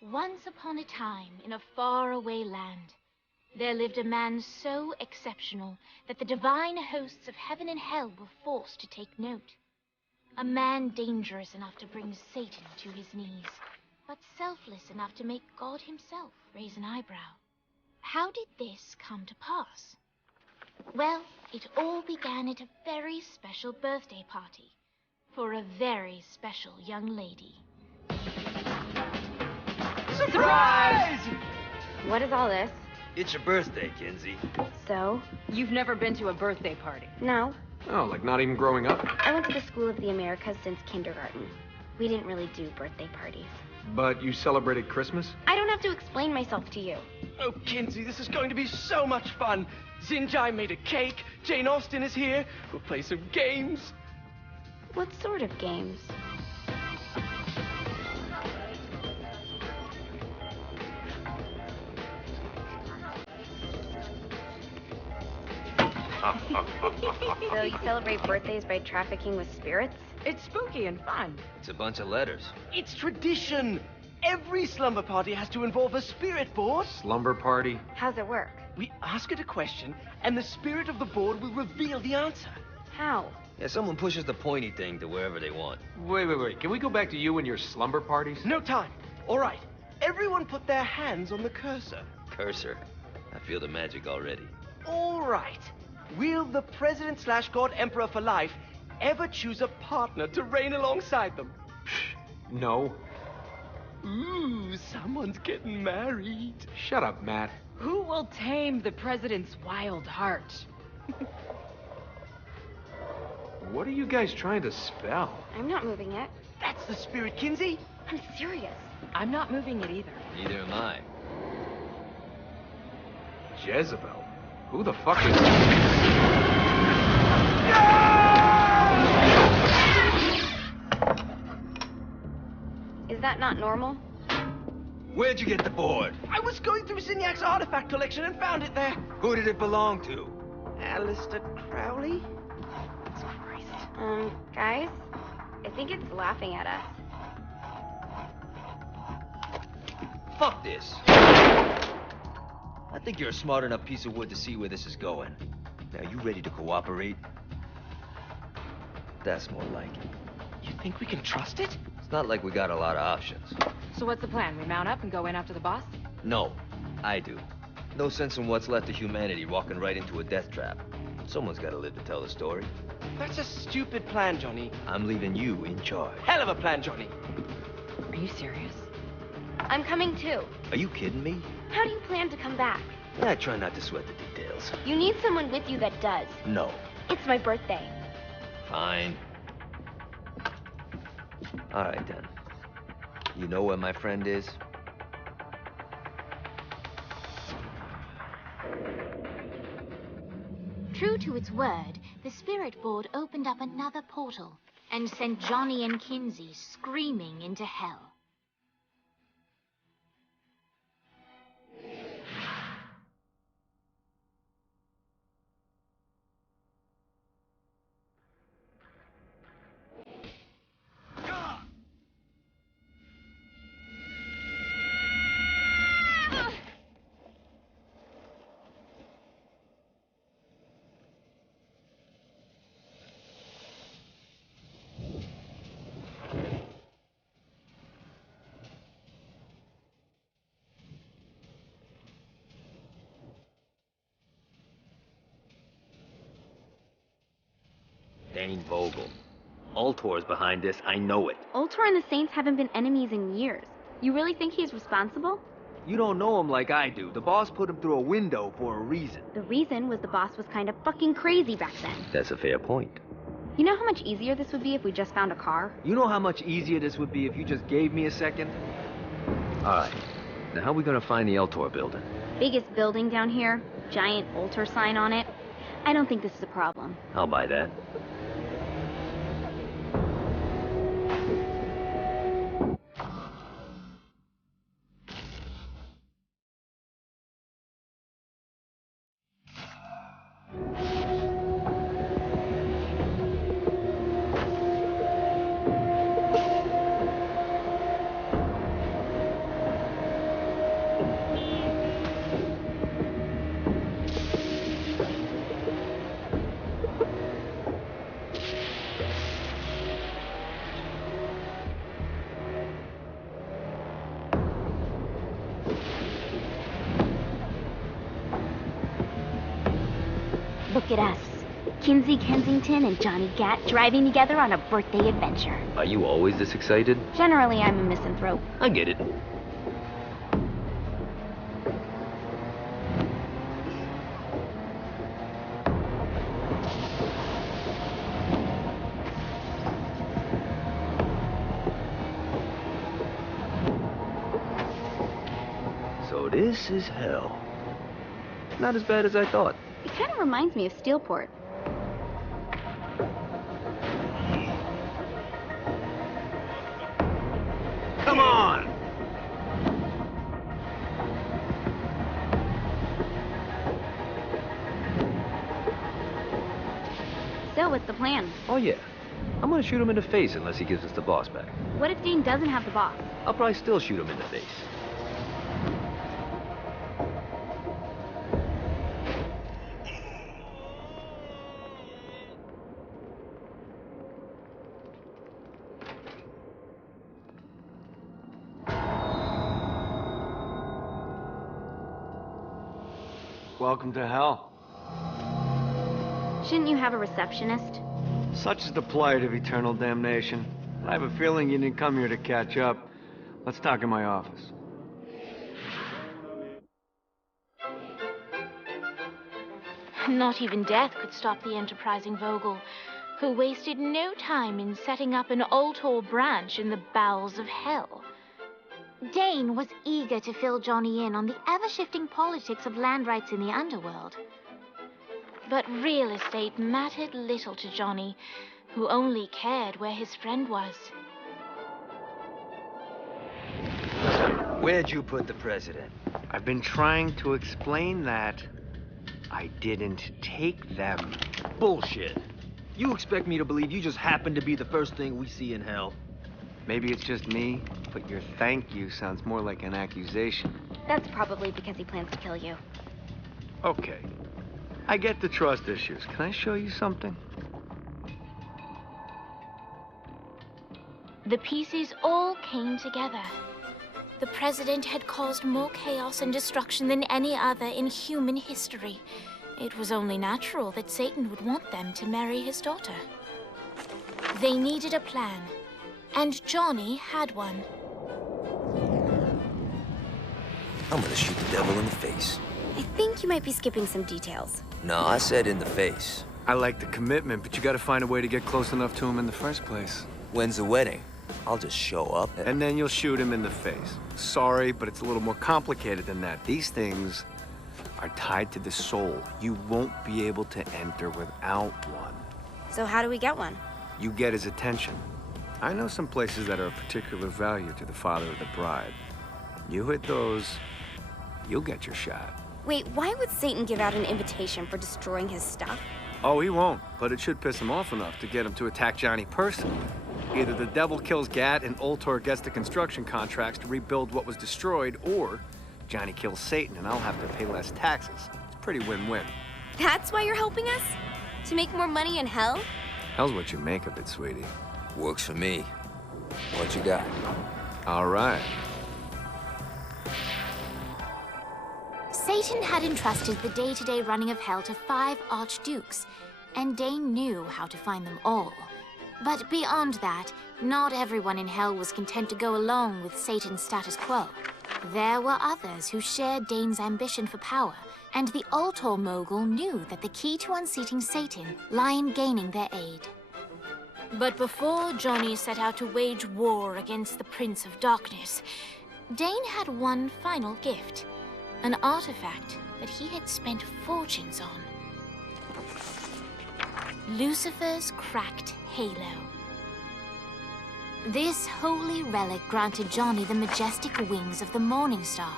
Once upon a time, in a faraway land, there lived a man so exceptional that the divine hosts of heaven and hell were forced to take note. A man dangerous enough to bring Satan to his knees, but selfless enough to make God himself raise an eyebrow. How did this come to pass? Well, it all began at a very special birthday party for a very special young lady. Surprise! What is all this? It's your birthday, Kinsey. So? You've never been to a birthday party? No. Oh, like not even growing up? I went to the School of the Americas since kindergarten. We didn't really do birthday parties. But you celebrated Christmas? I don't have to explain myself to you. Oh, Kinsey, this is going to be so much fun. Zinjai made a cake. Jane Austen is here. We'll play some games. What sort of games? So you celebrate birthdays by trafficking with spirits? It's spooky and fun. It's a bunch of letters. It's tradition. Every slumber party has to involve a spirit board. Slumber party? How's it work? We ask it a question, and the spirit of the board will reveal the answer. How? Yeah, someone pushes the pointy thing to wherever they want. Wait. Can we go back to you and your slumber parties? No time. All right. Everyone put their hands on the cursor. Cursor. I feel the magic already. All right. Will the President/God Emperor for life ever choose a partner to reign alongside them? No. Ooh, someone's getting married. Shut up, Matt. Who will tame the president's wild heart? What are you guys trying to spell? I'm not moving it. That's the spirit, Kinsey. I'm serious. I'm not moving it either. Neither am I. Jezebel? Who the fuck is... Is that not normal? Where'd you get the board? I was going through Signac's artifact collection and found it there. Who did it belong to? Alistair Crowley? Guys? I think it's laughing at us. Fuck this. I think you're a smart enough piece of wood to see where this is going. Now, you ready to cooperate? That's more like it. You think we can trust it? It's not like we got a lot of options. So what's the plan? We mount up and go in after the boss? No, I do. No sense in what's left of humanity walking right into a death trap. Someone's got to live to tell the story. That's a stupid plan, Johnny. I'm leaving you in charge. Hell of a plan, Johnny. Are you serious? I'm coming too. Are you kidding me? How do you plan to come back? I try not to sweat the details. You need someone with you that does. No. It's my birthday. Fine. All right, then. You know where my friend is? True to its word, the spirit board opened up another portal and sent Johnny and Kinsey screaming into hell. Dane Vogel. Ultor's behind this, I know it. Ultor and the Saints haven't been enemies in years. You really think he's responsible? You don't know him like I do. The boss put him through a window for a reason. The reason was the boss was kind of fucking crazy back then. That's a fair point. You know how much easier this would be if we just found a car? You know how much easier this would be if you just gave me a second? Alright. Now how are we gonna find the Ultor building? Biggest building down here, giant Ultor sign on it. I don't think this is a problem. I'll buy that. Look at us. Kinsey Kensington and Johnny Gat driving together on a birthday adventure. Are you always this excited? Generally, I'm a misanthrope. I get it. So this is hell. Not as bad as I thought. It kind of reminds me of Steelport. Come on! So, what's the plan? Oh yeah. I'm gonna shoot him in the face unless he gives us the boss back. What if Dane doesn't have the boss? I'll probably still shoot him in the face. Welcome to hell. Shouldn't you have a receptionist? Such is the plight of eternal damnation. I have a feeling you didn't come here to catch up. Let's talk in my office. Not even death could stop the enterprising Vogel, who wasted no time in setting up an Ultor branch in the bowels of hell. Dane was eager to fill Johnny in on the ever-shifting politics of land rights in the underworld. But real estate mattered little to Johnny, who only cared where his friend was. Where'd you put the president? I've been trying to explain that. I didn't take them. Bullshit. You expect me to believe you just happened to be the first thing we see in hell? Maybe it's just me, but your thank you sounds more like an accusation. That's probably because he plans to kill you. Okay. I get the trust issues. Can I show you something? The pieces all came together. The president had caused more chaos and destruction than any other in human history. It was only natural that Satan would want them to marry his daughter. They needed a plan, and Johnny had one. I'm gonna shoot the devil in the face. I think you might be skipping some details. No, I said in the face. I like the commitment, but you gotta find a way to get close enough to him in the first place. When's the wedding? I'll just show up And then you'll shoot him in the face. Sorry, but it's a little more complicated than that. These things are tied to the soul. You won't be able to enter without one. So how do we get one? You get his attention. I know some places that are of particular value to the father of the bride. You hit those, you'll get your shot. Wait, why would Satan give out an invitation for destroying his stuff? Oh, he won't, but it should piss him off enough to get him to attack Johnny personally. Either the devil kills Gat and Ultor gets the construction contracts to rebuild what was destroyed, or Johnny kills Satan and I'll have to pay less taxes. It's pretty win-win. That's why you're helping us? To make more money in hell? Hell's what you make of it, sweetie. Works for me. What you got? All right. Satan had entrusted the day-to-day running of hell to 5 archdukes, and Dane knew how to find them all. But beyond that, not everyone in hell was content to go along with Satan's status quo. There were others who shared Dane's ambition for power, and the Ultor mogul knew that the key to unseating Satan lay in gaining their aid. But before Johnny set out to wage war against the Prince of Darkness, Dane had one final gift, an artifact that he had spent fortunes on. Lucifer's cracked halo. This holy relic granted Johnny the majestic wings of the Morning Star.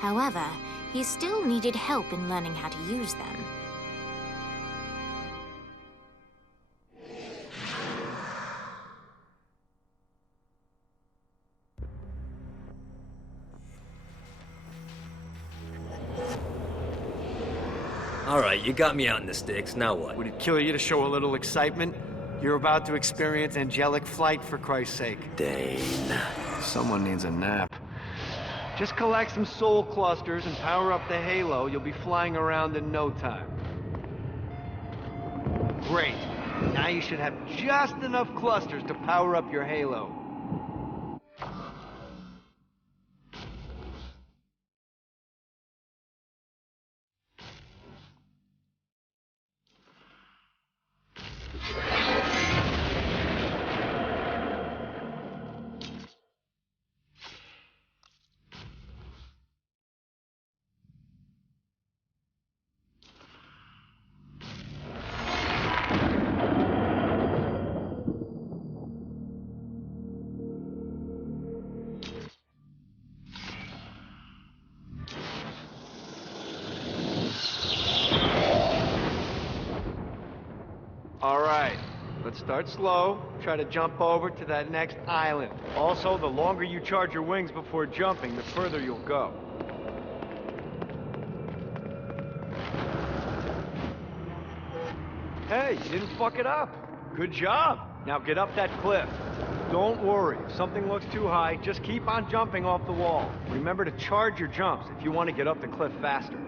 However, he still needed help in learning how to use them. All right, you got me out in the sticks. Now what? Would it kill you to show a little excitement? You're about to experience angelic flight, for Christ's sake. Dane. Someone needs a nap. Just collect some soul clusters and power up the halo. You'll be flying around in no time. Great. Now you should have just enough clusters to power up your halo. All right, let's start slow. Try to jump over to that next island. Also, the longer you charge your wings before jumping, the further you'll go. Hey, you didn't fuck it up. Good job. Now get up that cliff. Don't worry, if something looks too high, just keep on jumping off the wall. Remember to charge your jumps if you want to get up the cliff faster.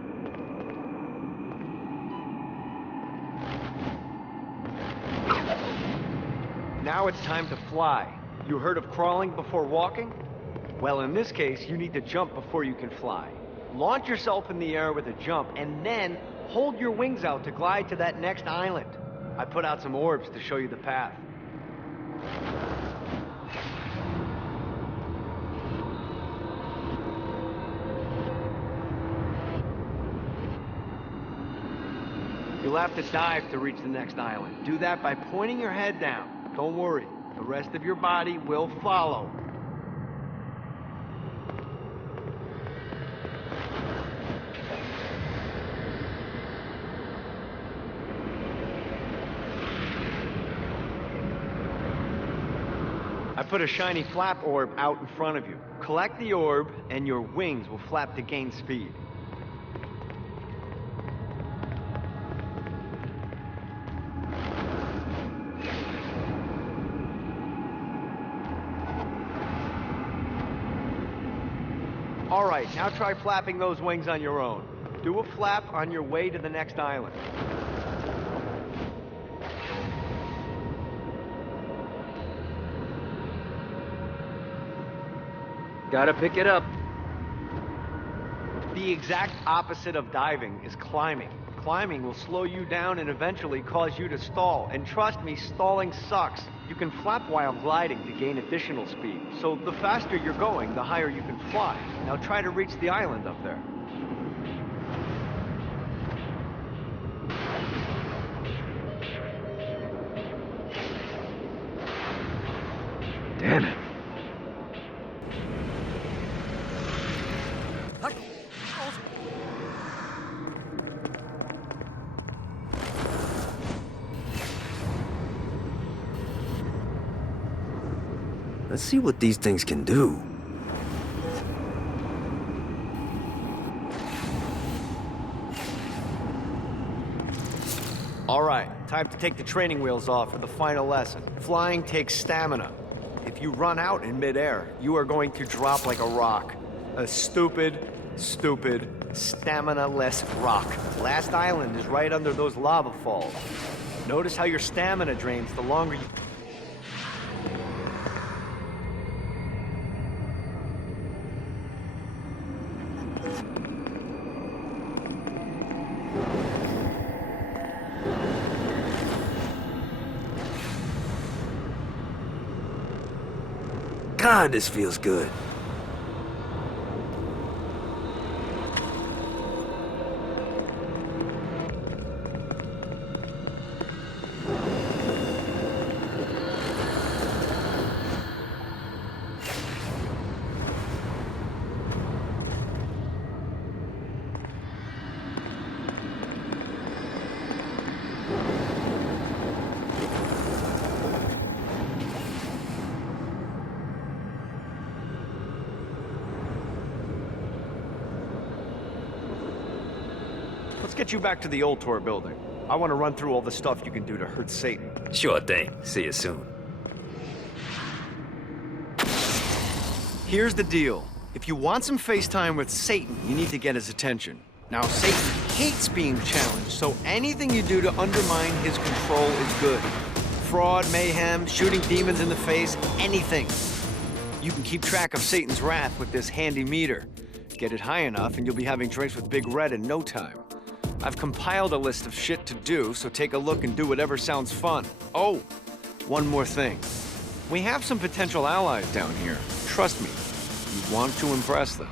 Now it's time to fly. You heard of crawling before walking? Well, in this case, you need to jump before you can fly. Launch yourself in the air with a jump, and then hold your wings out to glide to that next island. I put out some orbs to show you the path. You'll have to dive to reach the next island. Do that by pointing your head down. Don't worry, the rest of your body will follow. I put a shiny flap orb out in front of you. Collect the orb, and your wings will flap to gain speed. All right, now try flapping those wings on your own. Do a flap on your way to the next island. Gotta pick it up. The exact opposite of diving is climbing. Climbing will slow you down and eventually cause you to stall. And trust me, stalling sucks. You can flap while gliding to gain additional speed. So the faster you're going, the higher you can fly. Now try to reach the island up there. Damn it. Let's see what these things can do. All right, time to take the training wheels off for the final lesson. Flying takes stamina. If you run out in midair, you are going to drop like a rock. A stupid, stamina-less rock. Last island is right under those lava falls. Notice how your stamina drains the longer you... God, this feels good. Let's get you back to the Ultor building. I want to run through all the stuff you can do to hurt Satan. Sure thing. See you soon. Here's the deal. If you want some FaceTime with Satan, you need to get his attention. Now, Satan hates being challenged, so anything you do to undermine his control is good. Fraud, mayhem, shooting demons in the face, anything. You can keep track of Satan's wrath with this handy meter. Get it high enough and you'll be having drinks with Big Red in no time. I've compiled a list of shit to do, so take a look and do whatever sounds fun. Oh, one more thing. We have some potential allies down here. Trust me, you want to impress them.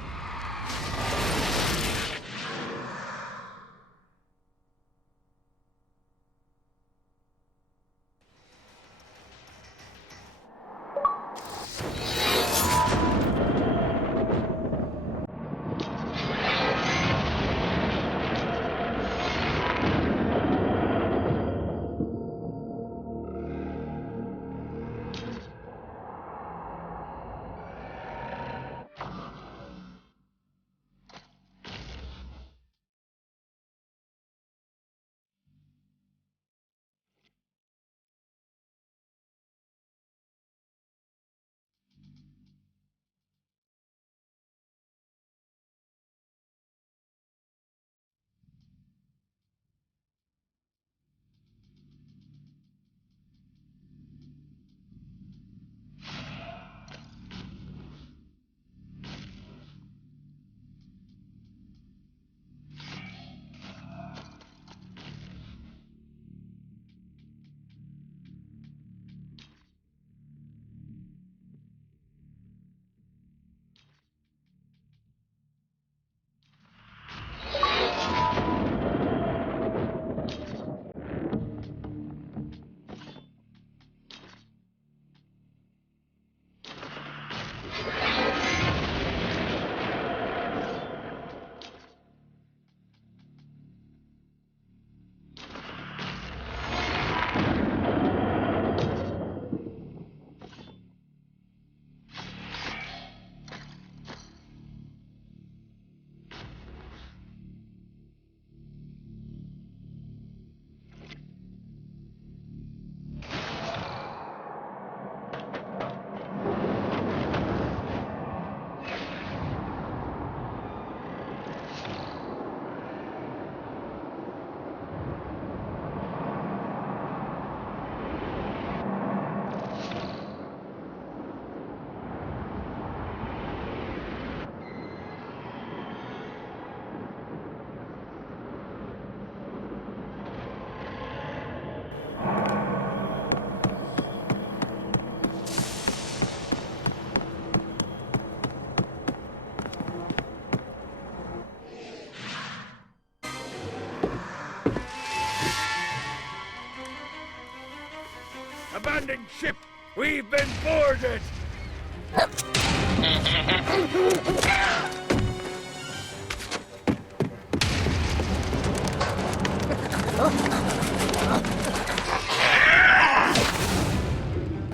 Abandoned ship! We've been boarded!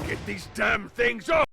Get these damn things off!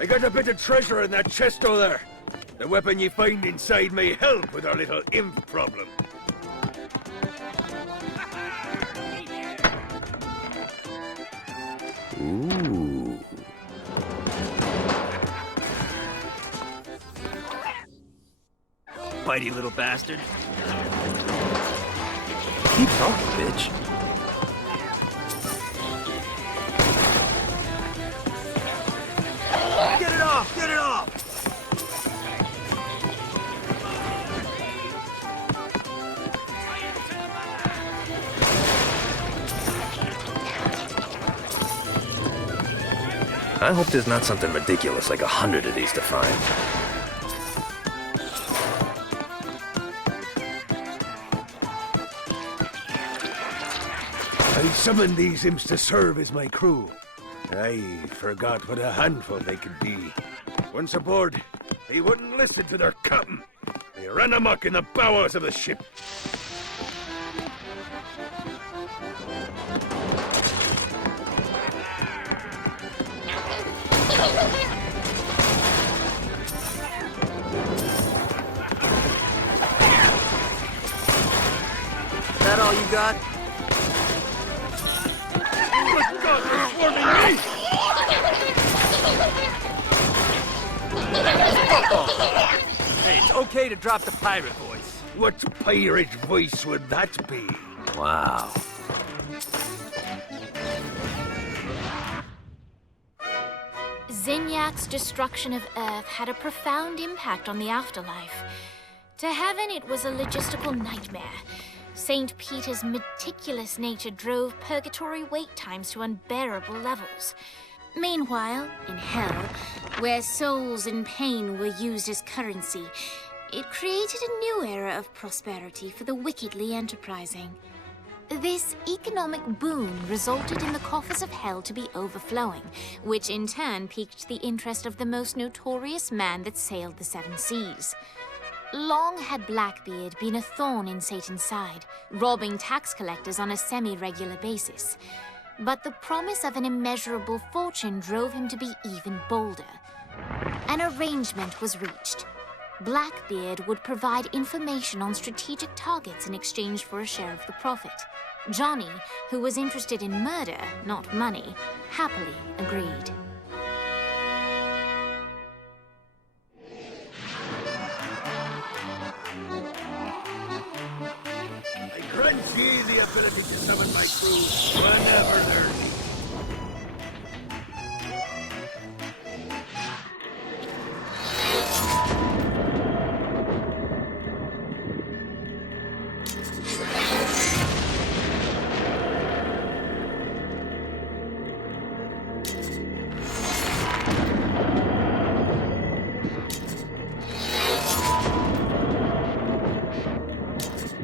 I got a bit of treasure in that chest over there. The weapon you find inside may help with our little imp problem. Ooh. Bitey little bastard. Keep talking, bitch. Get it off! Get it off! I hope there's not something ridiculous like 100 of these to find. I summoned these imps to serve as my crew. I forgot what a handful they could be. Once aboard, they wouldn't listen to their captain. They ran amok in the bowels of the ship. That all you got? Good God, they're swarming me! Hey, it's okay to drop the pirate voice. What pirate voice would that be? Wow. Zinyak's destruction of Earth had a profound impact on the afterlife. To heaven, it was a logistical nightmare. St. Peter's meticulous nature drove purgatory wait times to unbearable levels. Meanwhile, in hell, where souls in pain were used as currency, it created a new era of prosperity for the wickedly enterprising. This economic boon resulted in the coffers of hell to be overflowing, which in turn piqued the interest of the most notorious man that sailed the seven seas. Long had Blackbeard been a thorn in Satan's side, robbing tax collectors on a semi-regular basis. But the promise of an immeasurable fortune drove him to be even bolder. An arrangement was reached. Blackbeard would provide information on strategic targets in exchange for a share of the profit. Johnny, who was interested in murder, not money, happily agreed. I grant ye the ability to summon my crew whenever they're needed.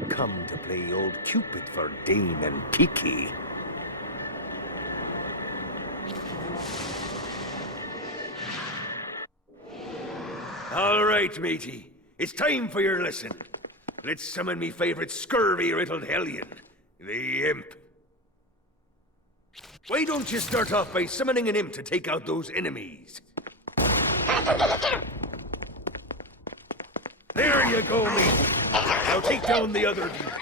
Come to play old Cupid for Dane and Kiki. All right, matey. It's time for your lesson. Let's summon me favorite scurvy-riddled hellion, the Imp. Why don't you start off by summoning an imp to take out those enemies? There you go, matey. Now take down the other demon.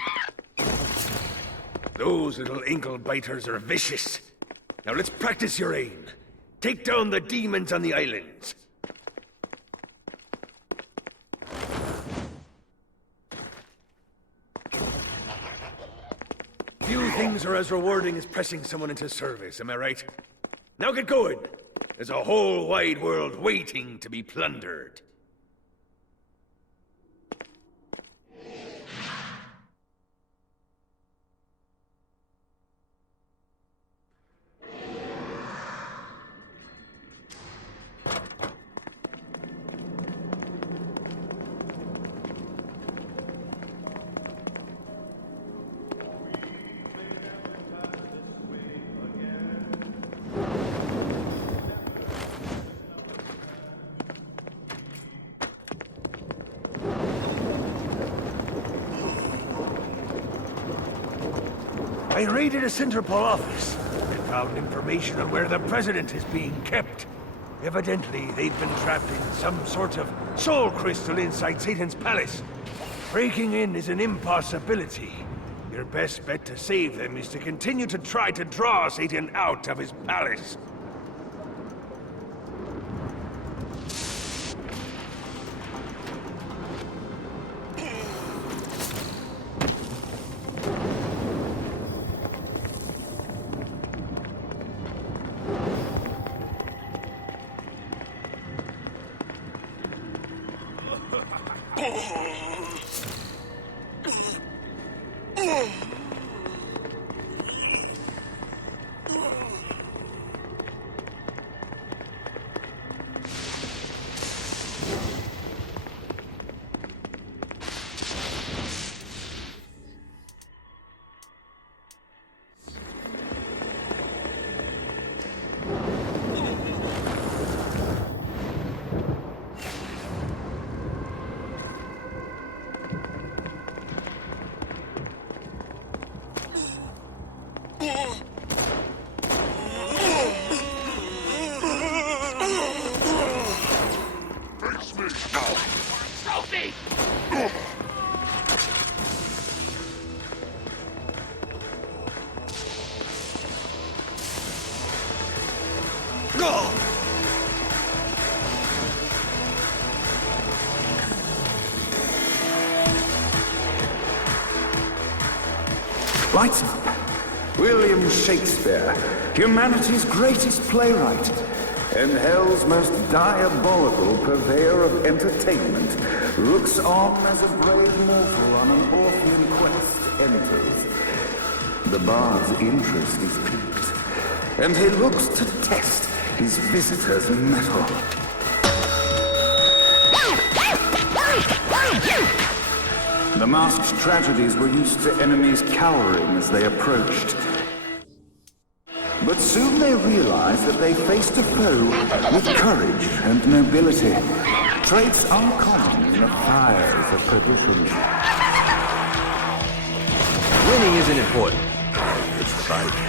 Those little inkle biters are vicious. Now let's practice your aim. Take down the demons on the islands. Few things are as rewarding as pressing someone into service, am I right? Now get going. There's a whole wide world waiting to be plundered. I raided a Centerpol office and found information on where the president is being kept. Evidently, they've been trapped in some sort of soul crystal inside Satan's palace. Breaking in is an impossibility. Your best bet to save them is to continue to try to draw Satan out of his palace. Lights up. William Shakespeare, humanity's greatest playwright, and hell's most diabolical purveyor of entertainment, looks on as a brave mortal on an orphan quest enters. The bard's interest is piqued, and he looks to test his visitor's mettle. The masked tragedies were used to enemies cowering as they approached. But soon they realized that they faced a foe with courage and nobility, traits uncommon in the fires of predicament. Winning isn't important. It's the fight.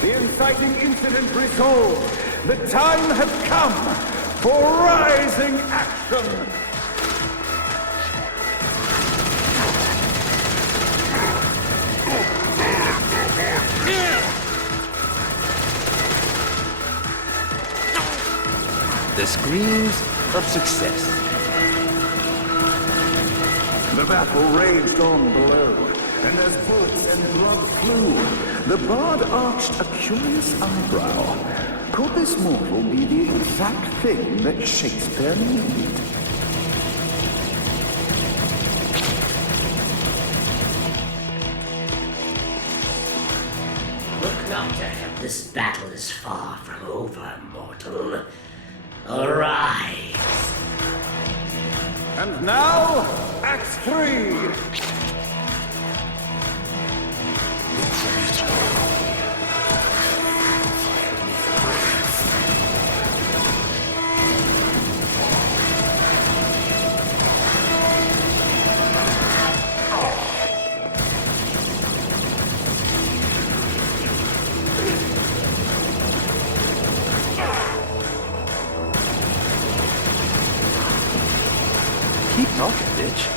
The inciting incident resolved. The time had come for rising action. The screams of success. The battle raged on below, and as bullets and blood flew, the bard arched a curious eyebrow. Could this mortal be the exact thing that Shakespeare needed? Look not to him. This battle is far from over, mortal. Arise! And now, Act 3! Keep talking, bitch.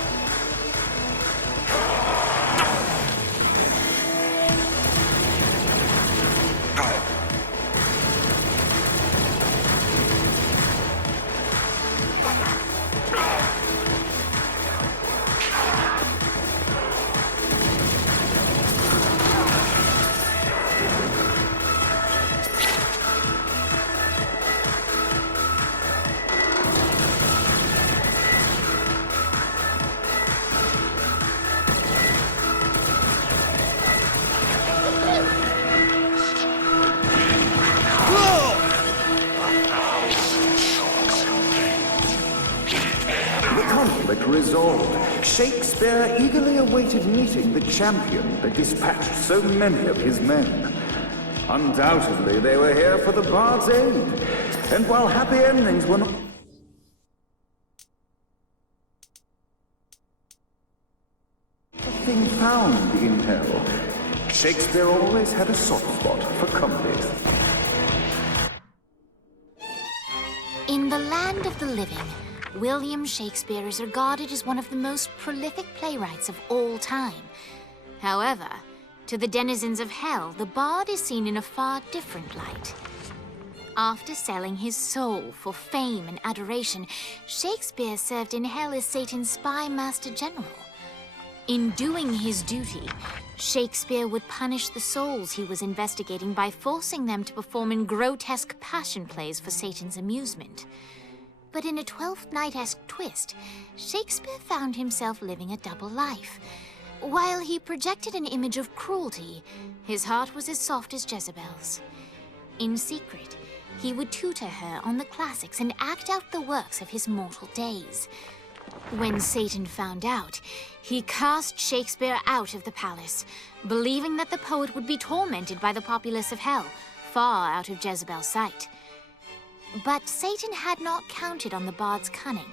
Resolved, Shakespeare eagerly awaited meeting the champion that dispatched so many of his men. Undoubtedly, they were here for the bard's aid, and while happy endings were not a thing found in hell, Shakespeare always had a soft spot for comedies. In the land of the living, William Shakespeare is regarded as one of the most prolific playwrights of all time. However, to the denizens of hell, the bard is seen in a far different light. After selling his soul for fame and adoration, Shakespeare served in hell as Satan's spy master general. In doing his duty, Shakespeare would punish the souls he was investigating by forcing them to perform in grotesque passion plays for Satan's amusement. But in a Twelfth Night-esque twist, Shakespeare found himself living a double life. While he projected an image of cruelty, his heart was as soft as Jezebel's. In secret, he would tutor her on the classics and act out the works of his mortal days. When Satan found out, he cast Shakespeare out of the palace, believing that the poet would be tormented by the populace of hell, far out of Jezebel's sight. But Satan had not counted on the bard's cunning.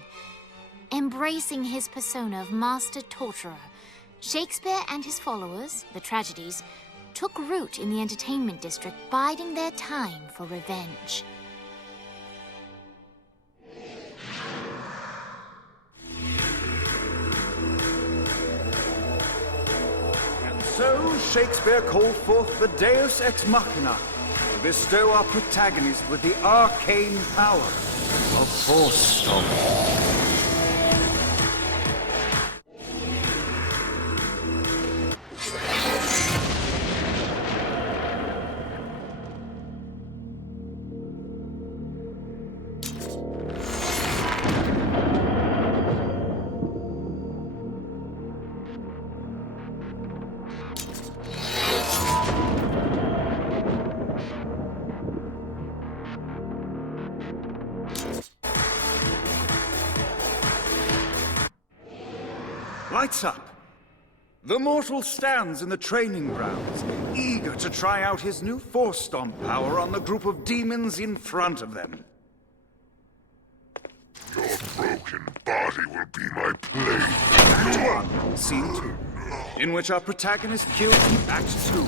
Embracing his persona of master torturer, Shakespeare and his followers, the tragedies, took root in the entertainment district, biding their time for revenge. And so Shakespeare called forth the Deus Ex Machina to bestow our protagonist with the arcane power of Force Stomp. Lights up! The mortal stands in the training grounds, eager to try out his new Force Stomp power on the group of demons in front of them. Your broken body will be my play. Act 1, Scene 2, in which our protagonist kills Act 2,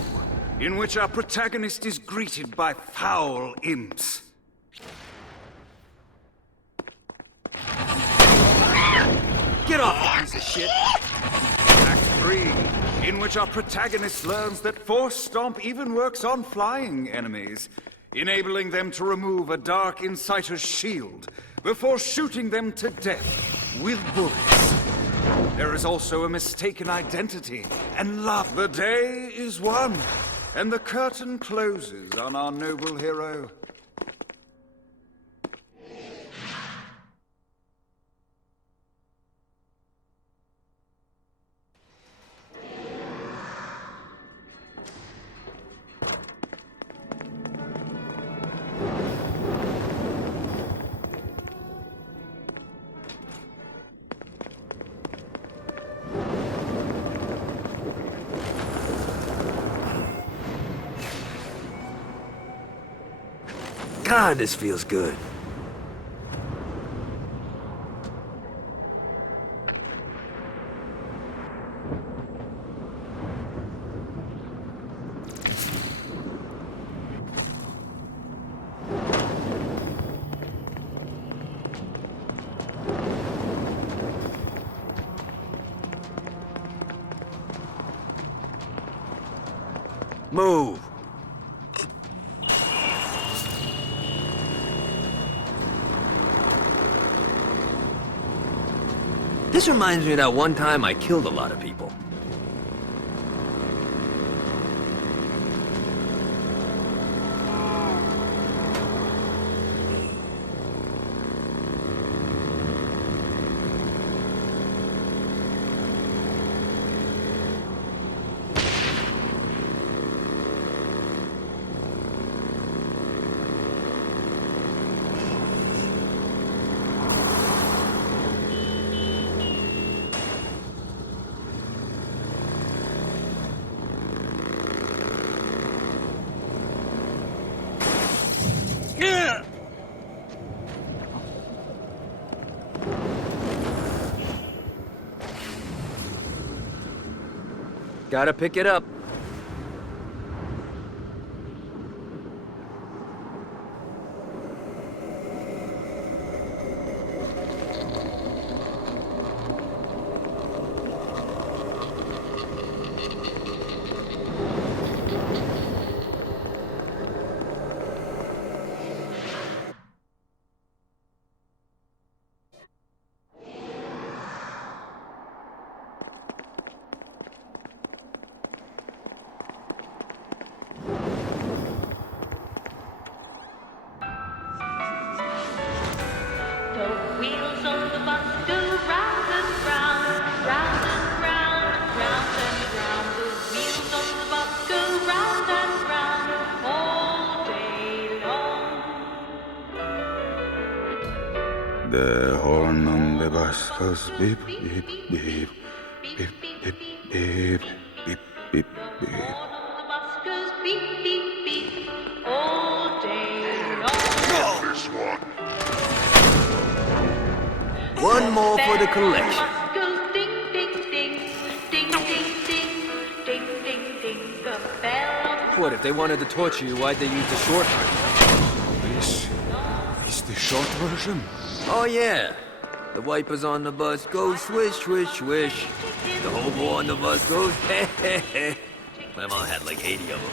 in which our protagonist is greeted by foul imps. Get off, you piece of shit! Act 3, in which our protagonist learns that Force Stomp even works on flying enemies, enabling them to remove a Dark Inciter's shield before shooting them to death with bullets. There is also a mistaken identity and love. The day is won, and the curtain closes on our noble hero. God, this feels good. Move. This reminds me of that one time I killed a lot of people. Gotta pick it up. The horn on the bus goes beep, beep, beep, beep, beep, beep, beep, beep, beep. This one. One more for the collection. What, if they wanted to torture you, why'd they use the short version? This is the short version? Oh yeah. The wipers on the bus go swish, swish, swish. The hobo on the bus goes heh, heh, heh. My mom had like 80 of them.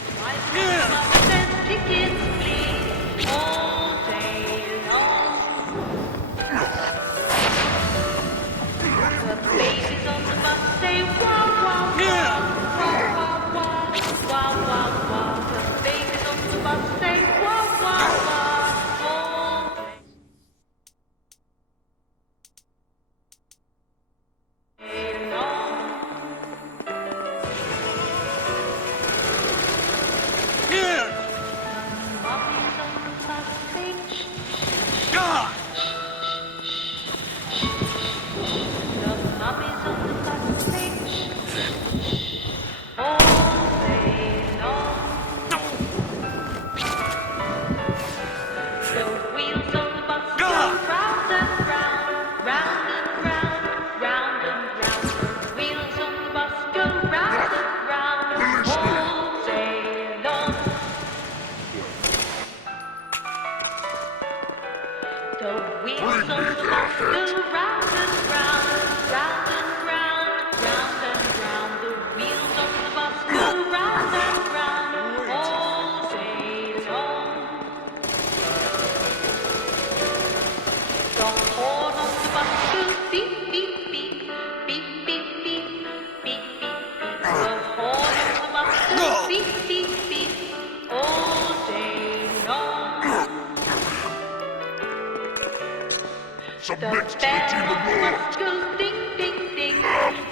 Submit to the demon lord. Goes ding, ding, ding,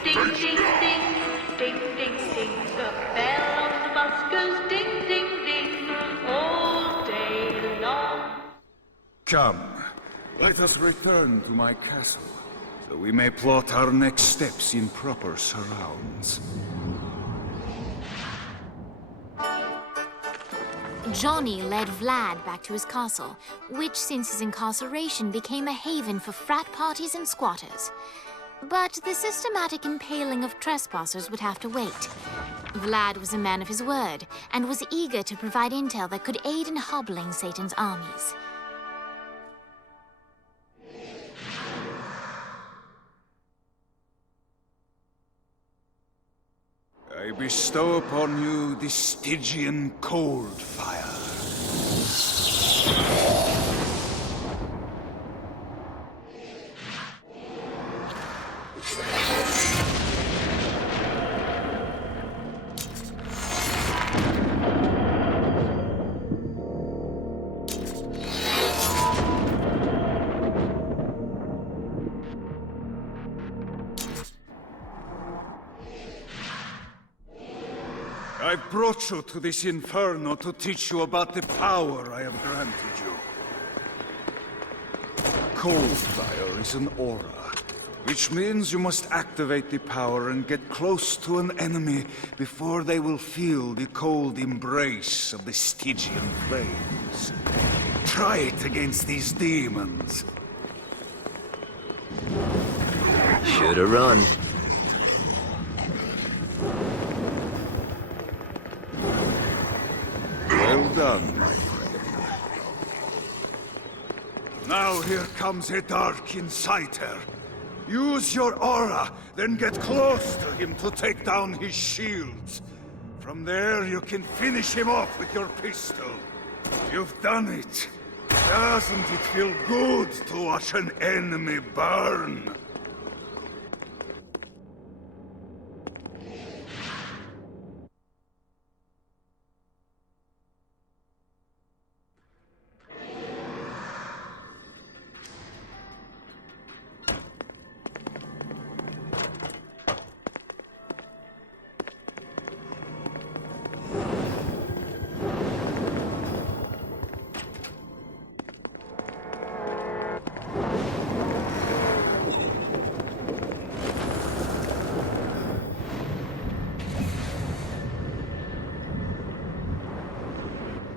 ding, ding, ding, ding, ding, ding. The bell on the bus goes ding, ding, ding, all day long. Come, let us return to my castle, so we may plot our next steps in proper surrounds. Johnny led Vlad back to his castle, which since his incarceration became a haven for frat parties and squatters. But the systematic impaling of trespassers would have to wait. Vlad was a man of his word, and was eager to provide intel that could aid in hobbling Satan's armies. I bestow upon you the Stygian cold fire. I brought you to this inferno to teach you about the power I have granted you. Cold fire is an aura, which means you must activate the power and get close to an enemy before they will feel the cold embrace of the Stygian flames. Try it against these demons. Should've run. Well done, my friend. Now here comes a dark inciter. Use your aura, then get close to him to take down his shields. From there, you can finish him off with your pistol. You've done it. Doesn't it feel good to watch an enemy burn?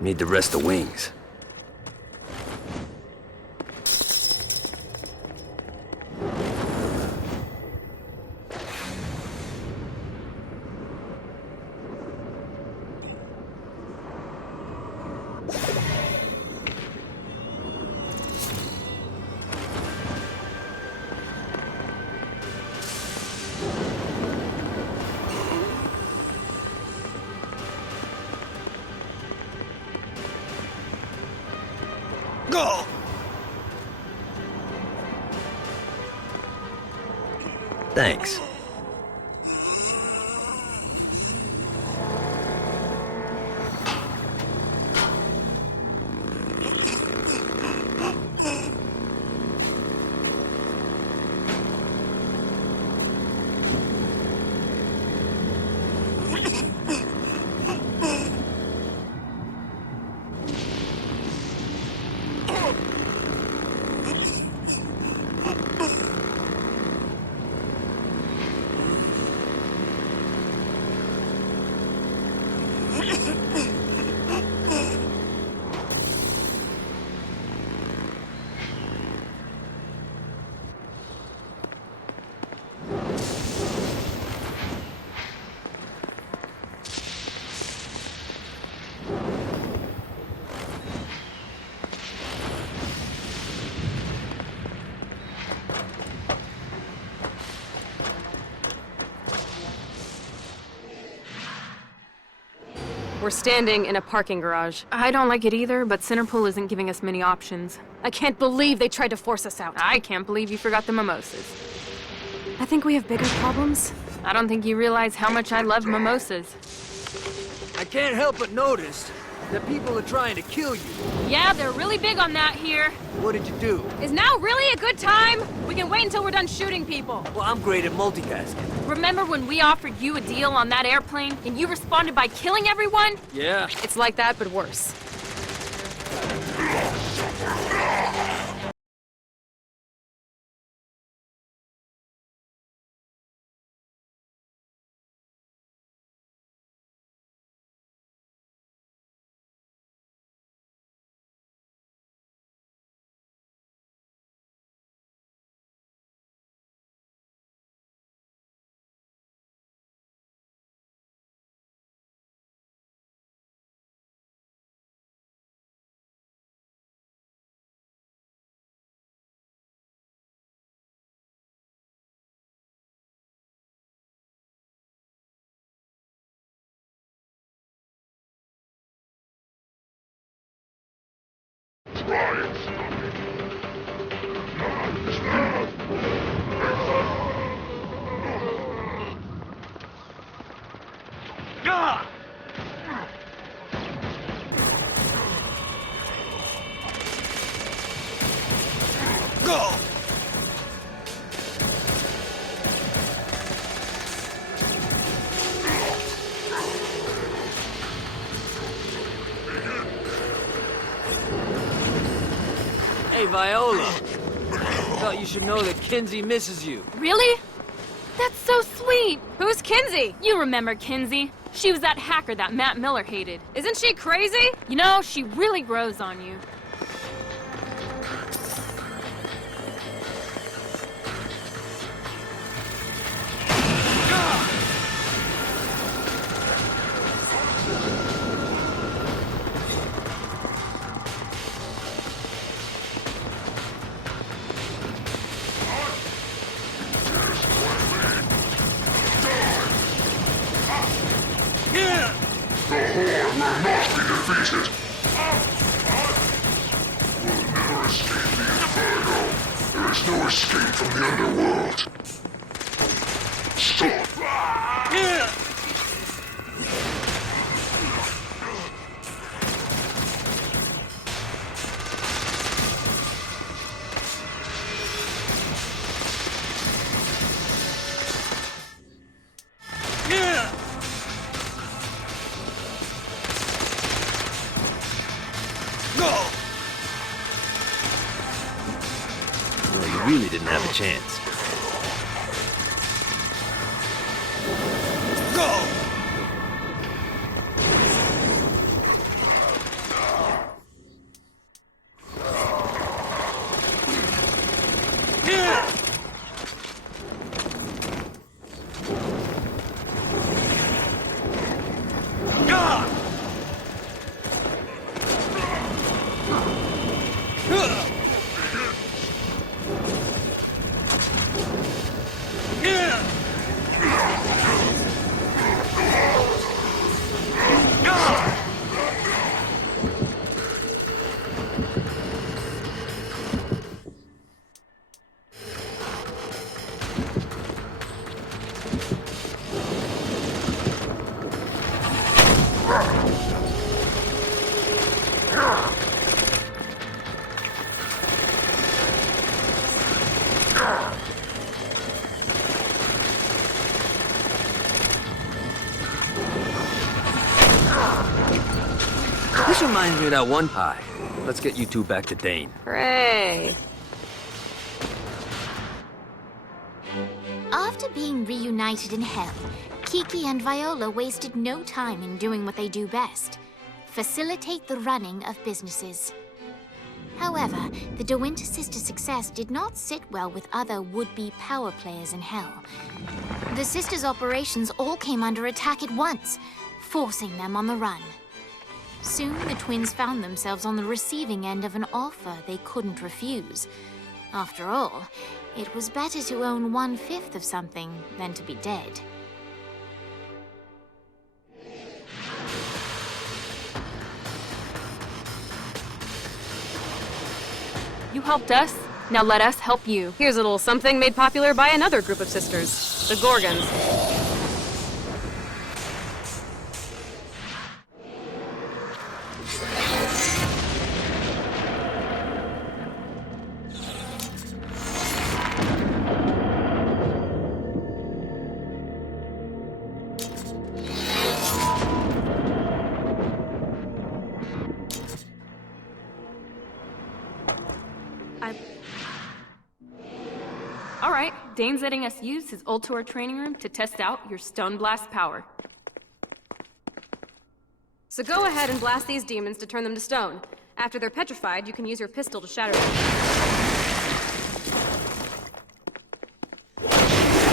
Need to rest the wings. Go! Thanks. We're standing in a parking garage. I don't like it either, but Centerpool isn't giving us many options. I can't believe they tried to force us out. I can't believe you forgot the mimosas. I think we have bigger problems. I don't think you realize how much I love mimosas. I can't help but notice that people are trying to kill you. Yeah, they're really big on that here. What did you do? Is now really a good time? We can wait until we're done shooting people. Well, I'm great at multitasking. Remember when we offered you a deal on that airplane and you responded by killing everyone? Yeah. It's like that, but worse. Go! Hey, Viola. Thought you should know that Kinsey misses you. Really? That's so sweet. Who's Kinsey? You remember Kinsey. She was that hacker that Matt Miller hated. Isn't she crazy? You know, she really grows on you. The Horde will not be defeated. We'll never escape the Inferno. There is no escape from the underworld. Stop! Well, you really didn't have a chance. Go! This reminds me of that one pie. Let's get you two back to Dane. Hooray! After being reunited in Hell, Kiki and Viola wasted no time in doing what they do best: facilitate the running of businesses. However, the De Winter sisters' success did not sit well with other would-be power players in Hell. The sisters' operations all came under attack at once, forcing them on the run. Soon, the twins found themselves on the receiving end of an offer they couldn't refuse. After all, it was better to own 1/5 of something than to be dead. You helped us, now let us help you. Here's a little something made popular by another group of sisters, the Gorgons. All right, Dane's letting us use his Ultor training room to test out your Stone Blast power. So go ahead and blast these demons to turn them to stone. After they're petrified, you can use your pistol to shatter them.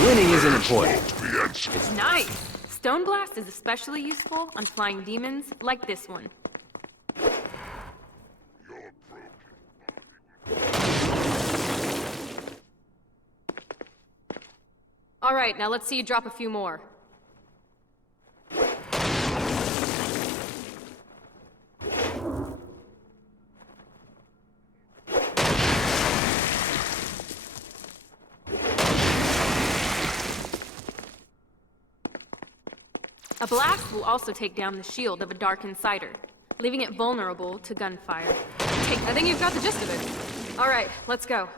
Winning isn't important. It's nice! Stone Blast is especially useful on flying demons like this one. All right, now let's see you drop a few more. A blast will also take down the shield of a Dark Insider, leaving it vulnerable to gunfire. I think you've got the gist of it. All right, let's go.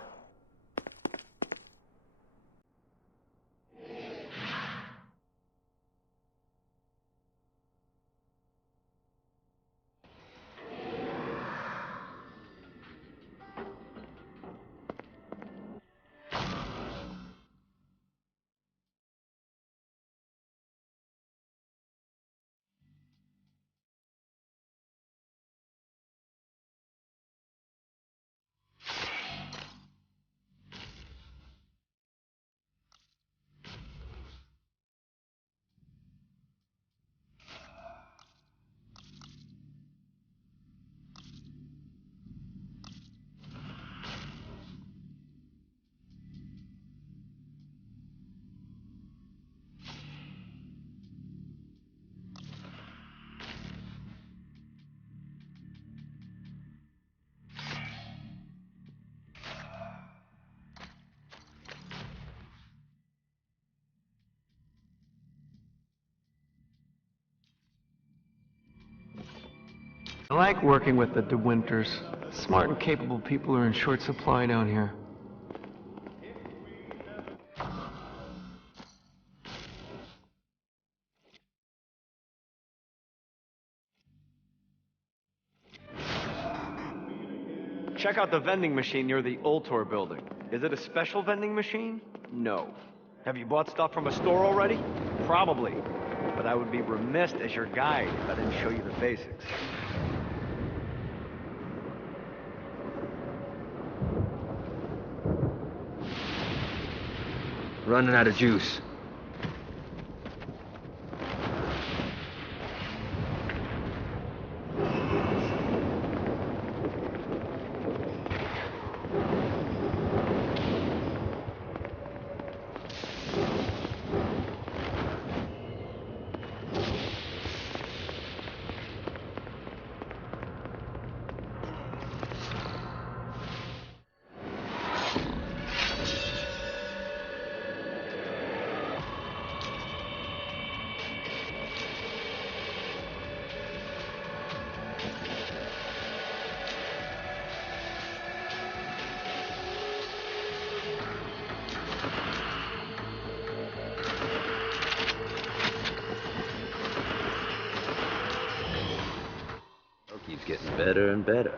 I like working with the De Winters. Smart and capable people are in short supply down here. Check out the vending machine near the Ultor building. Is it a special vending machine? No. Have you bought stuff from a store already? Probably. But I would be remiss as your guide if I didn't show you the basics. Running out of juice. keeps getting better and better.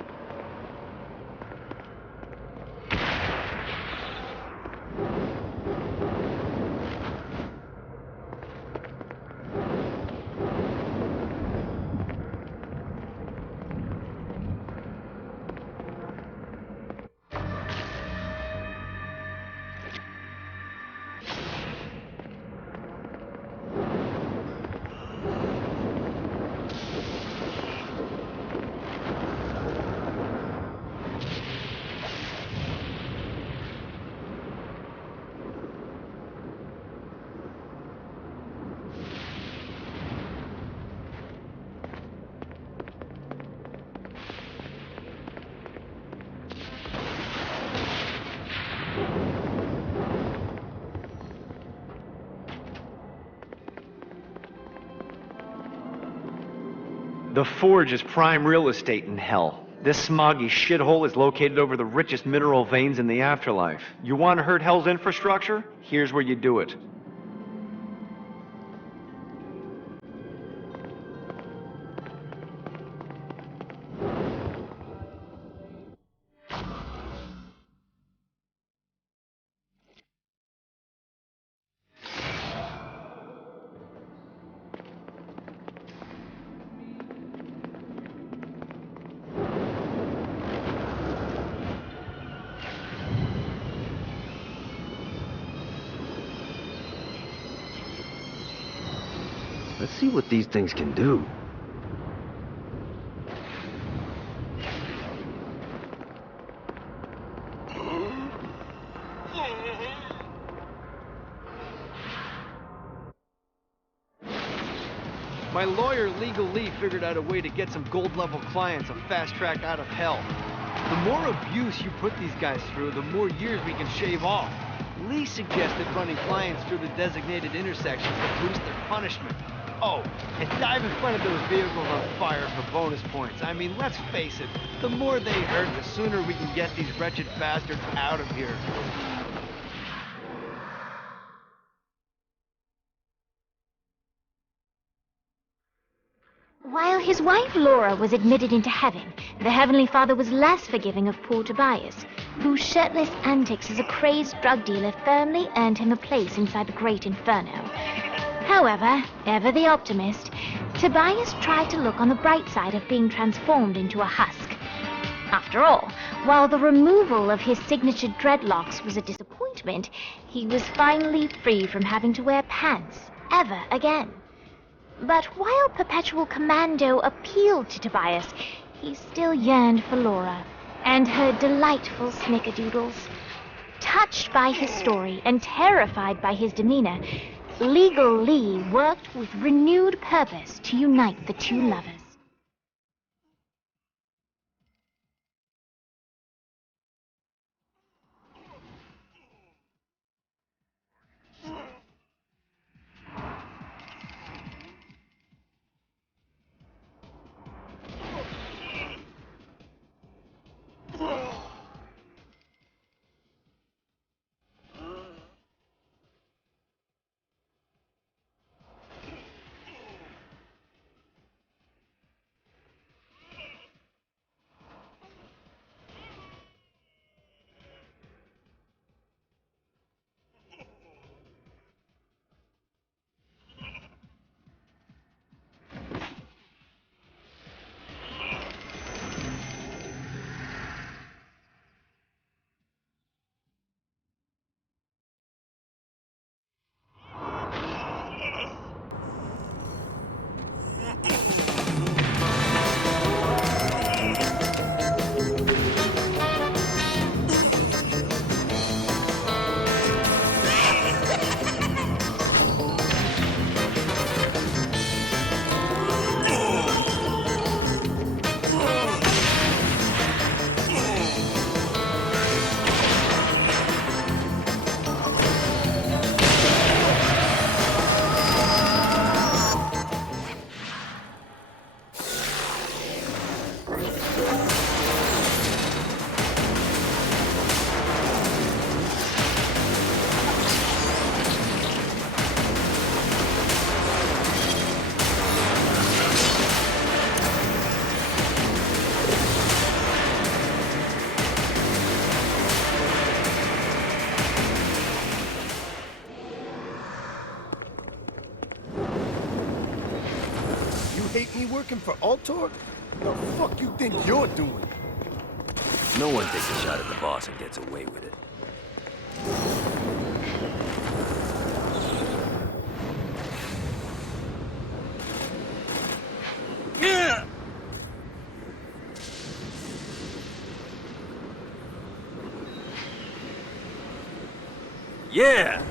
The Forge is prime real estate in hell. This smoggy shithole is located over the richest mineral veins in the afterlife. You want to hurt Hell's infrastructure? Here's where you do it. Let's see what these things can do. My lawyer, Legal Lee, figured out a way to get some gold-level clients a fast track out of hell. The more abuse you put these guys through, the more years we can shave off. Lee suggested running clients through the designated intersections to boost their punishment. Oh, and dive in front of those vehicles on fire for bonus points. I mean, let's face it, the more they hurt, the sooner we can get these wretched bastards out of here. While his wife Laura was admitted into heaven, the Heavenly Father was less forgiving of poor Tobias, whose shirtless antics as a crazed drug dealer firmly earned him a place inside the Great Inferno. However, ever the optimist, Tobias tried to look on the bright side of being transformed into a husk. After all, while the removal of his signature dreadlocks was a disappointment, he was finally free from having to wear pants ever again. But while Perpetual Commando appealed to Tobias, he still yearned for Laura and her delightful snickerdoodles. Touched by his story and terrified by his demeanor, Legal Lee worked with renewed purpose to unite the two lovers. working for Ultor? The fuck you think you're doing? No one takes a shot at the boss and gets away with it. Yeah! Yeah!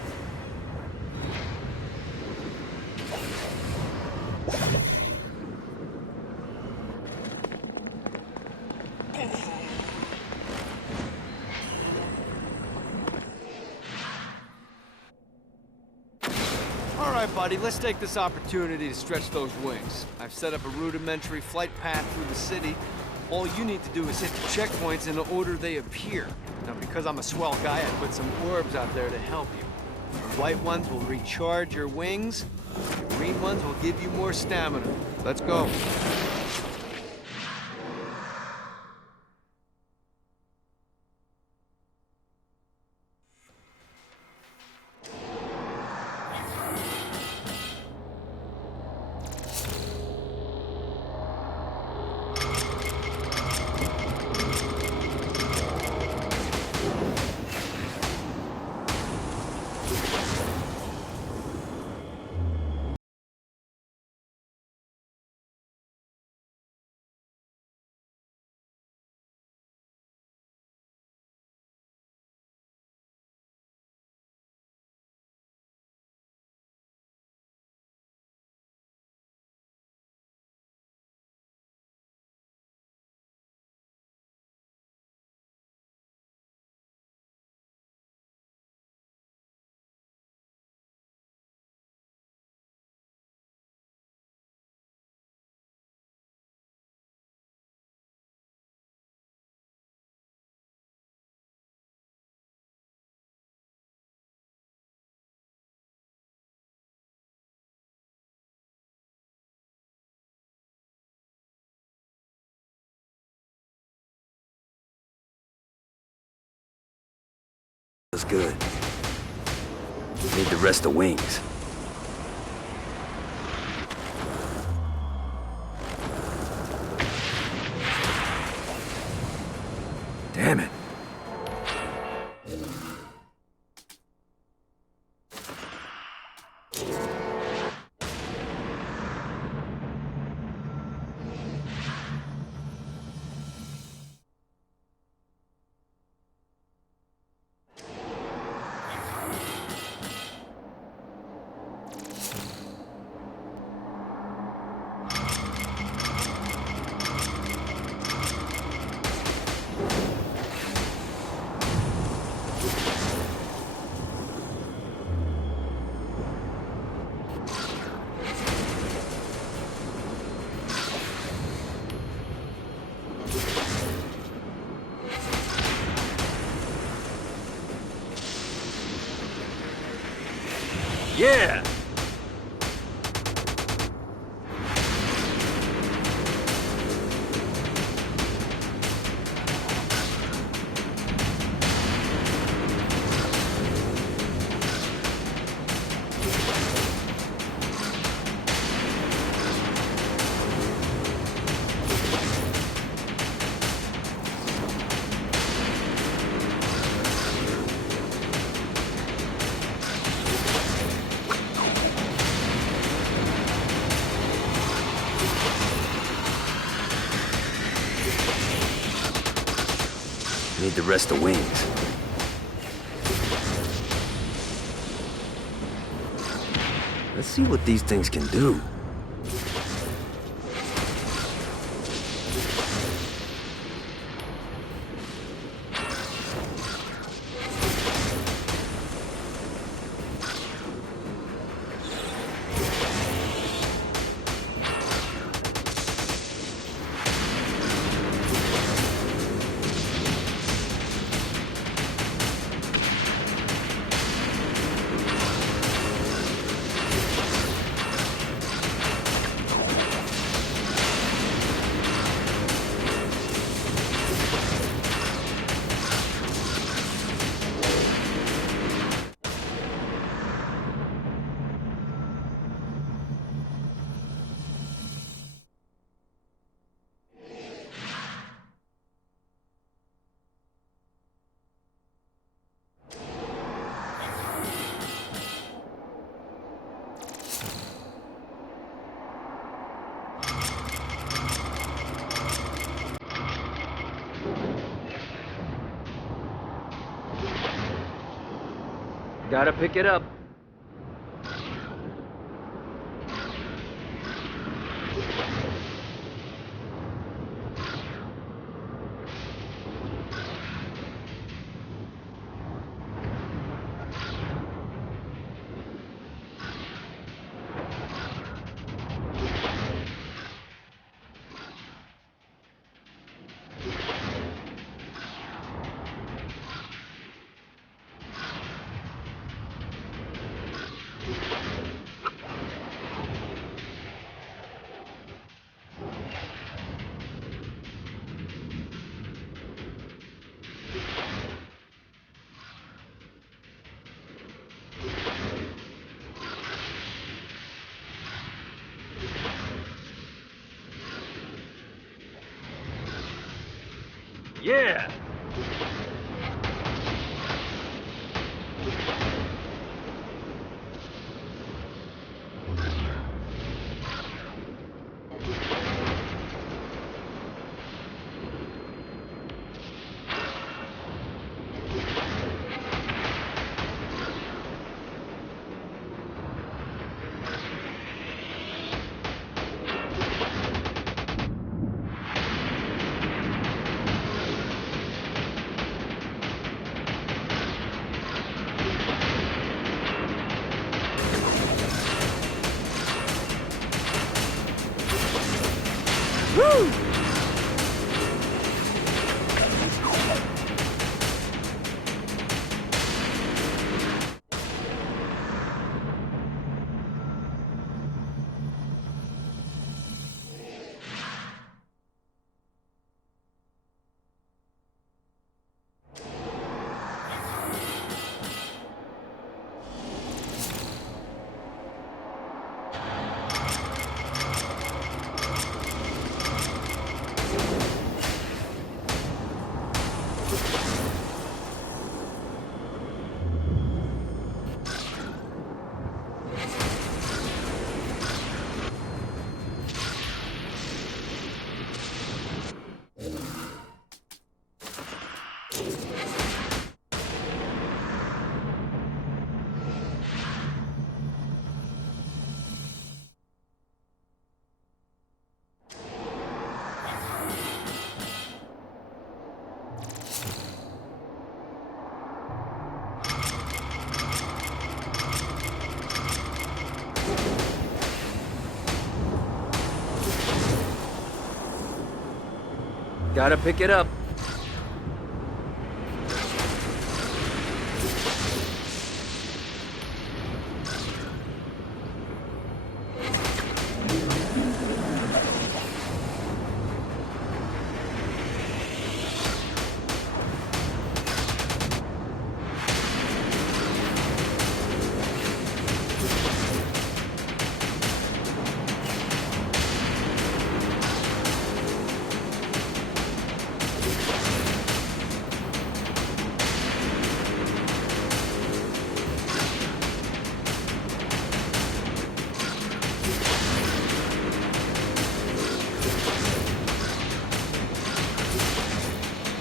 All right, buddy, let's take this opportunity to stretch those wings. I've set up a rudimentary flight path through the city. All you need to do is hit the checkpoints in the order they appear. Now, because I'm a swell guy, I put some orbs out there to help you. The white ones will recharge your wings. The green ones will give you more stamina. Let's go. That's good. Need the rest of wings. Damn it. Yeah! Need the rest of wings. Let's see what these things can do. Gotta pick it up. Yeah! Woo! Gotta pick it up.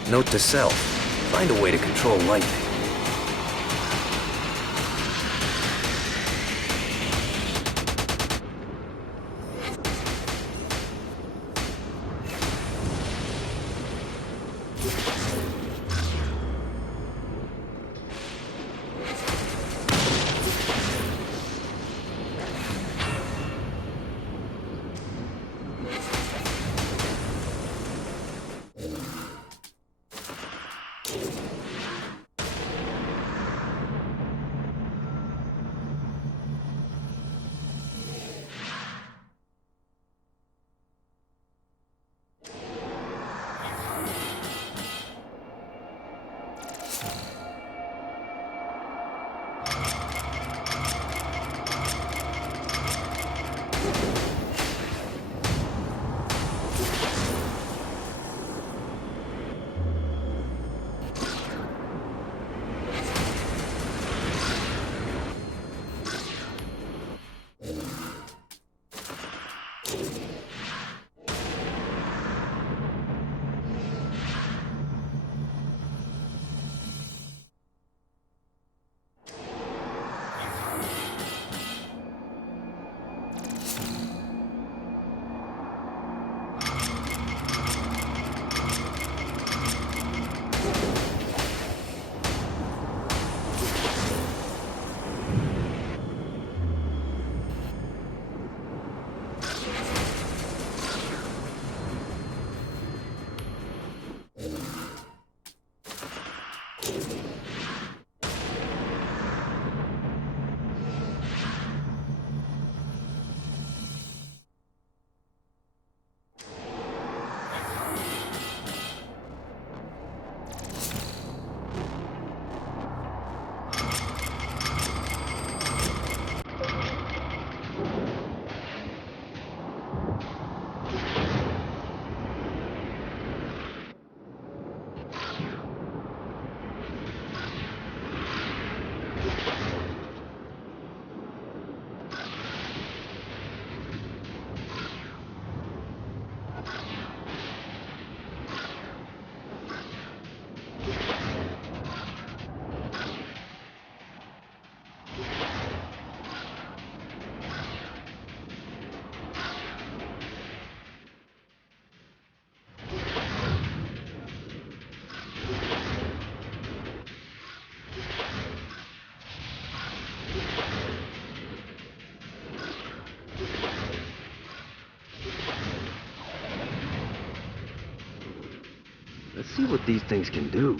Note to self, find a way to control lightning. Let's see what these things can do.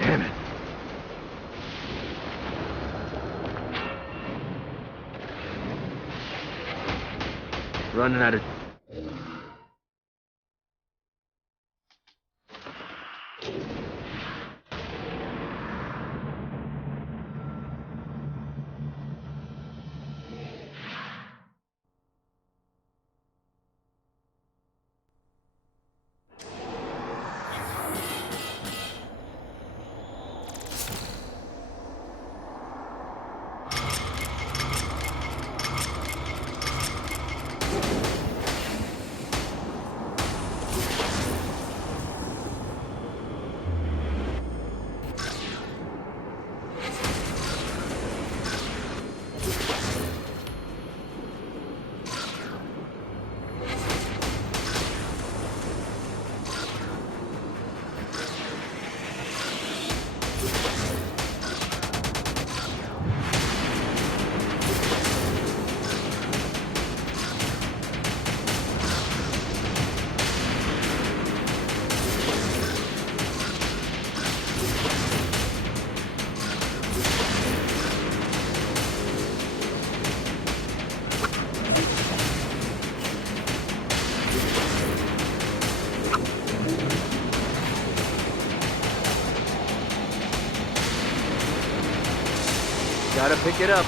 Damn it. Running out of... Gotta pick it up.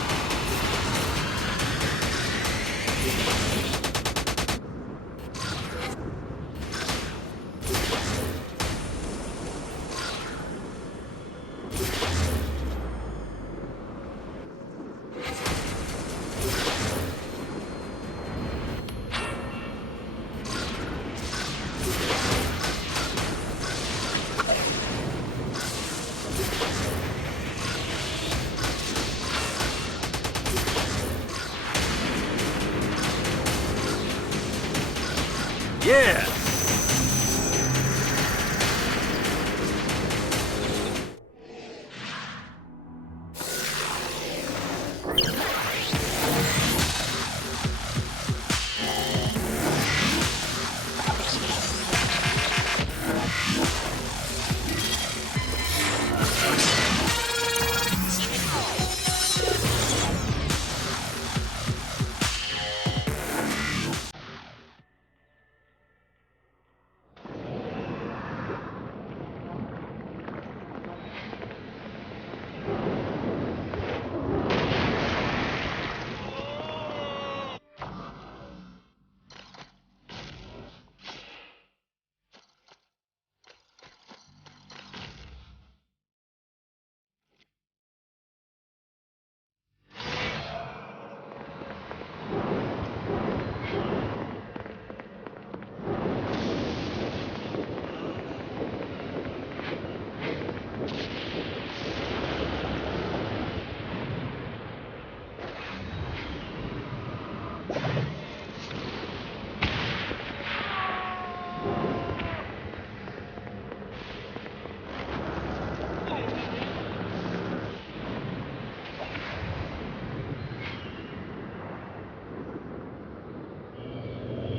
Yeah!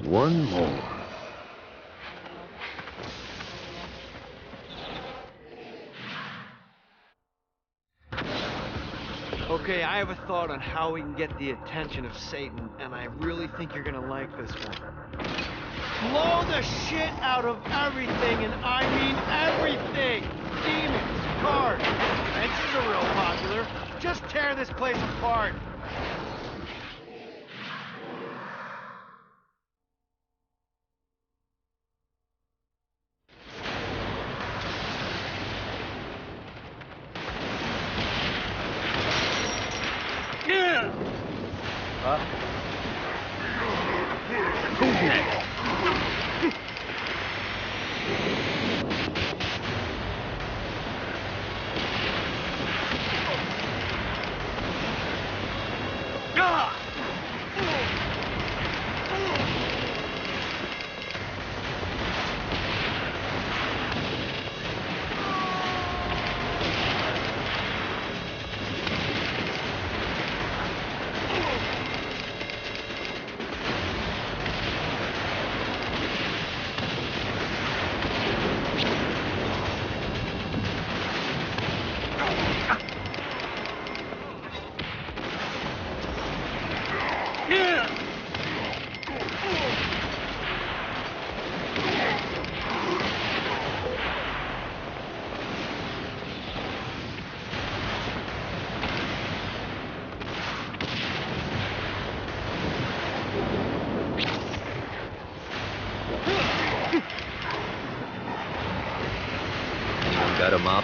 One more. Okay, I have a thought on how we can get the attention of Satan, and I really think you're gonna like this one. Blow the shit out of everything, and I mean everything! Demons, cars, fences are real popular. Just tear this place apart. Who's next? him up.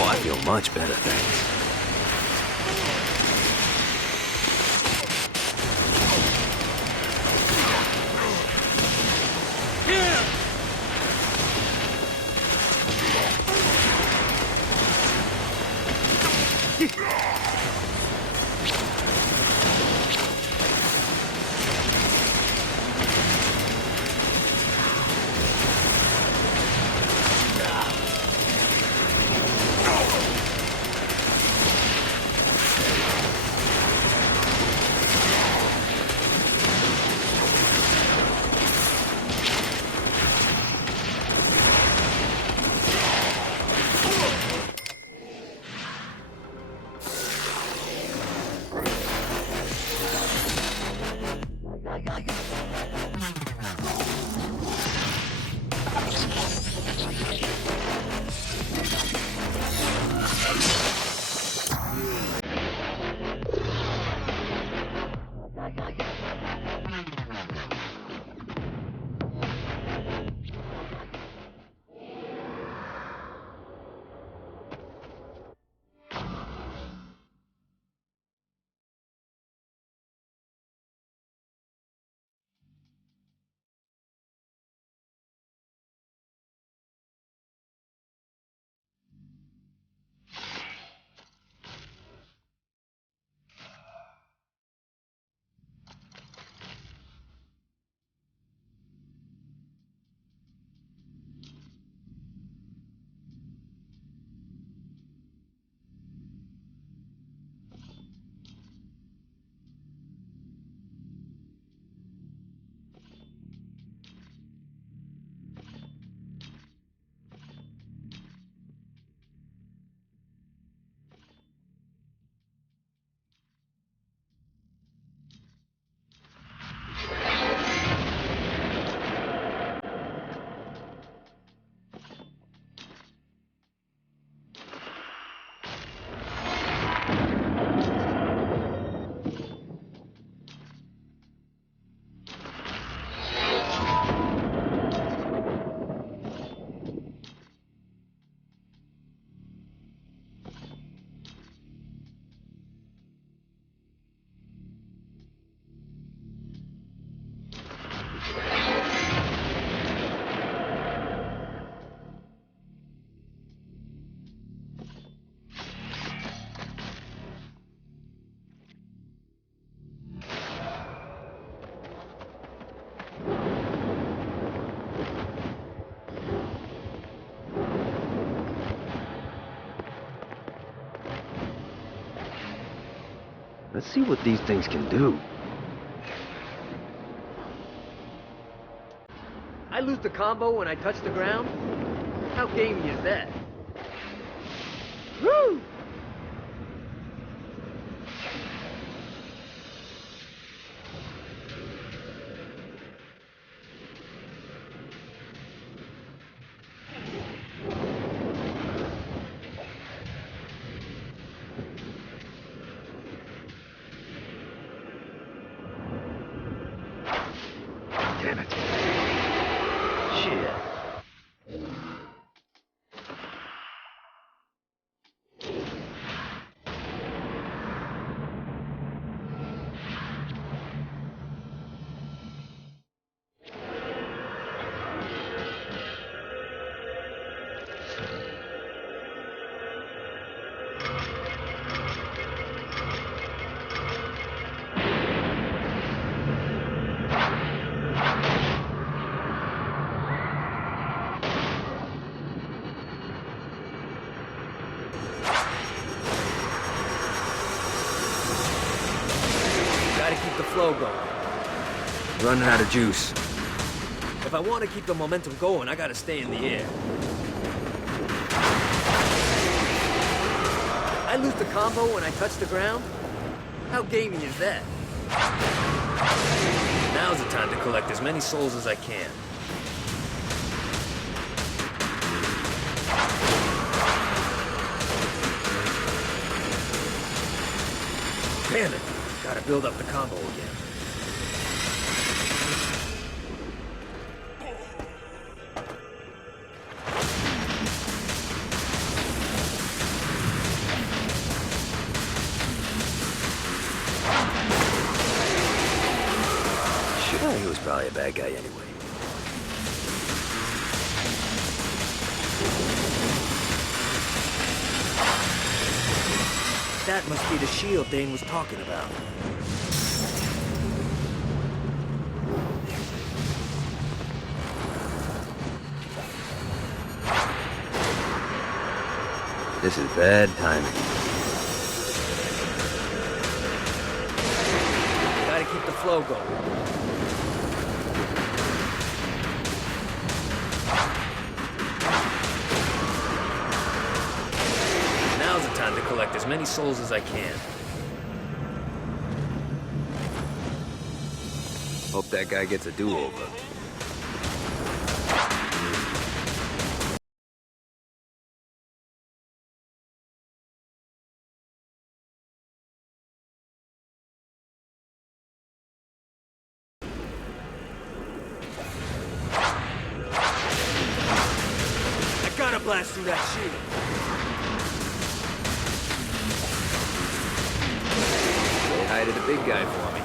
Oh, I feel much better, thanks. Let's see what these things can do. I lose the combo when I touch the ground? How gamey is that? Woo! Damn it. Shit. Running out of juice. If I want to keep the momentum going, I gotta stay in the air. I lose the combo when I touch the ground? How gamey is that? Now's the time to collect as many souls as I can. Damn it! Gotta build up the combo again. Sure, he was probably a bad guy anyway. That must be the shield Dane was talking about. This is bad timing. Gotta keep the flow going. Now's the time to collect as many souls as I can. Hope that guy gets a do-over. I gotta blast through that shield. Say hi to the big guy for me.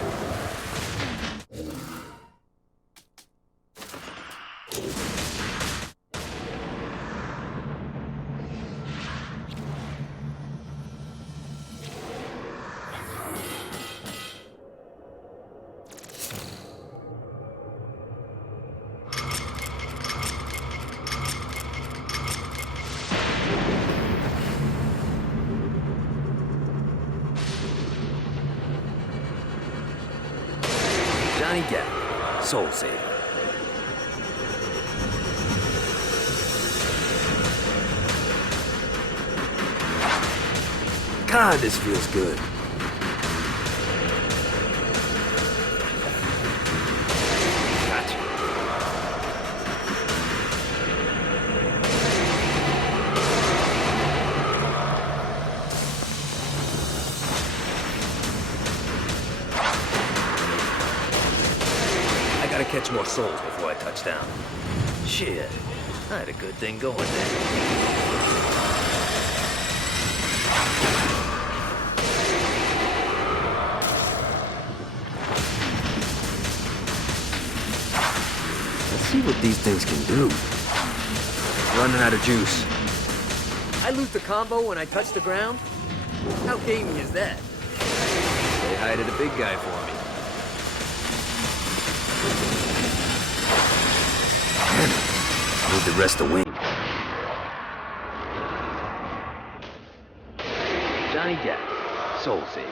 Johnny Gat, Soul Saver. God, this feels good. Gotcha. I gotta catch more souls before I touch down. Shit, I had a good thing going there. Let's see what these things can do. Running out of juice. I lose the combo when I touch the ground? How gamey is that? Say hi to the big guy for me. Damn it. Need the rest of wing. Johnny Gat, Soul Saver.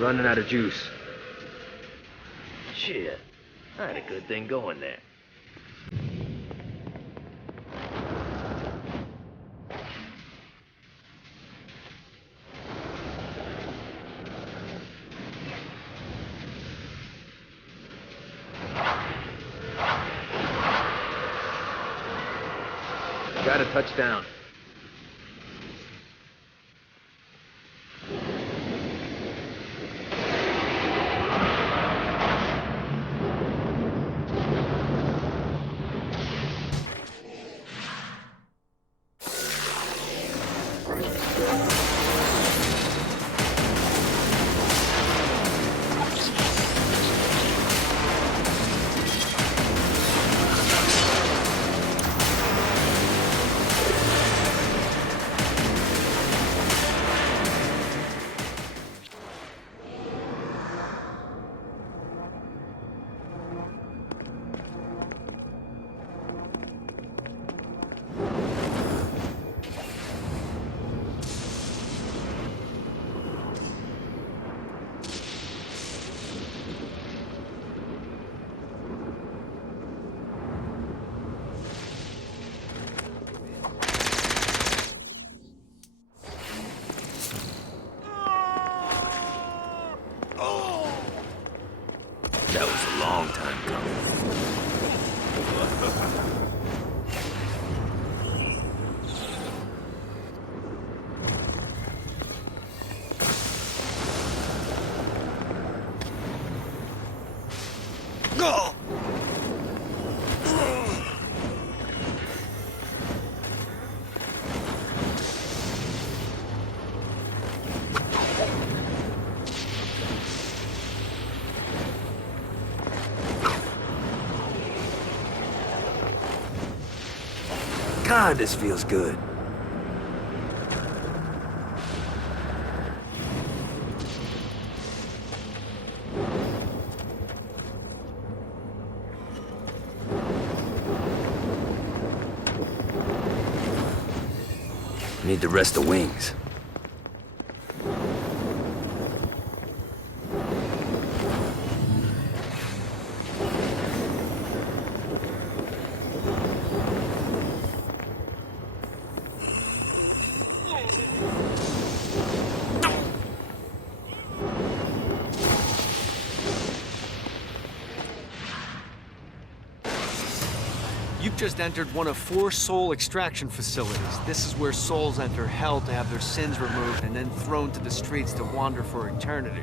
Running out of juice. Shit, I had a good thing going there. Got a touchdown. long time coming. God, this feels good. Need to rest the wings. You've just entered one of 4 soul extraction facilities. This is where souls enter hell to have their sins removed and then thrown to the streets to wander for eternity.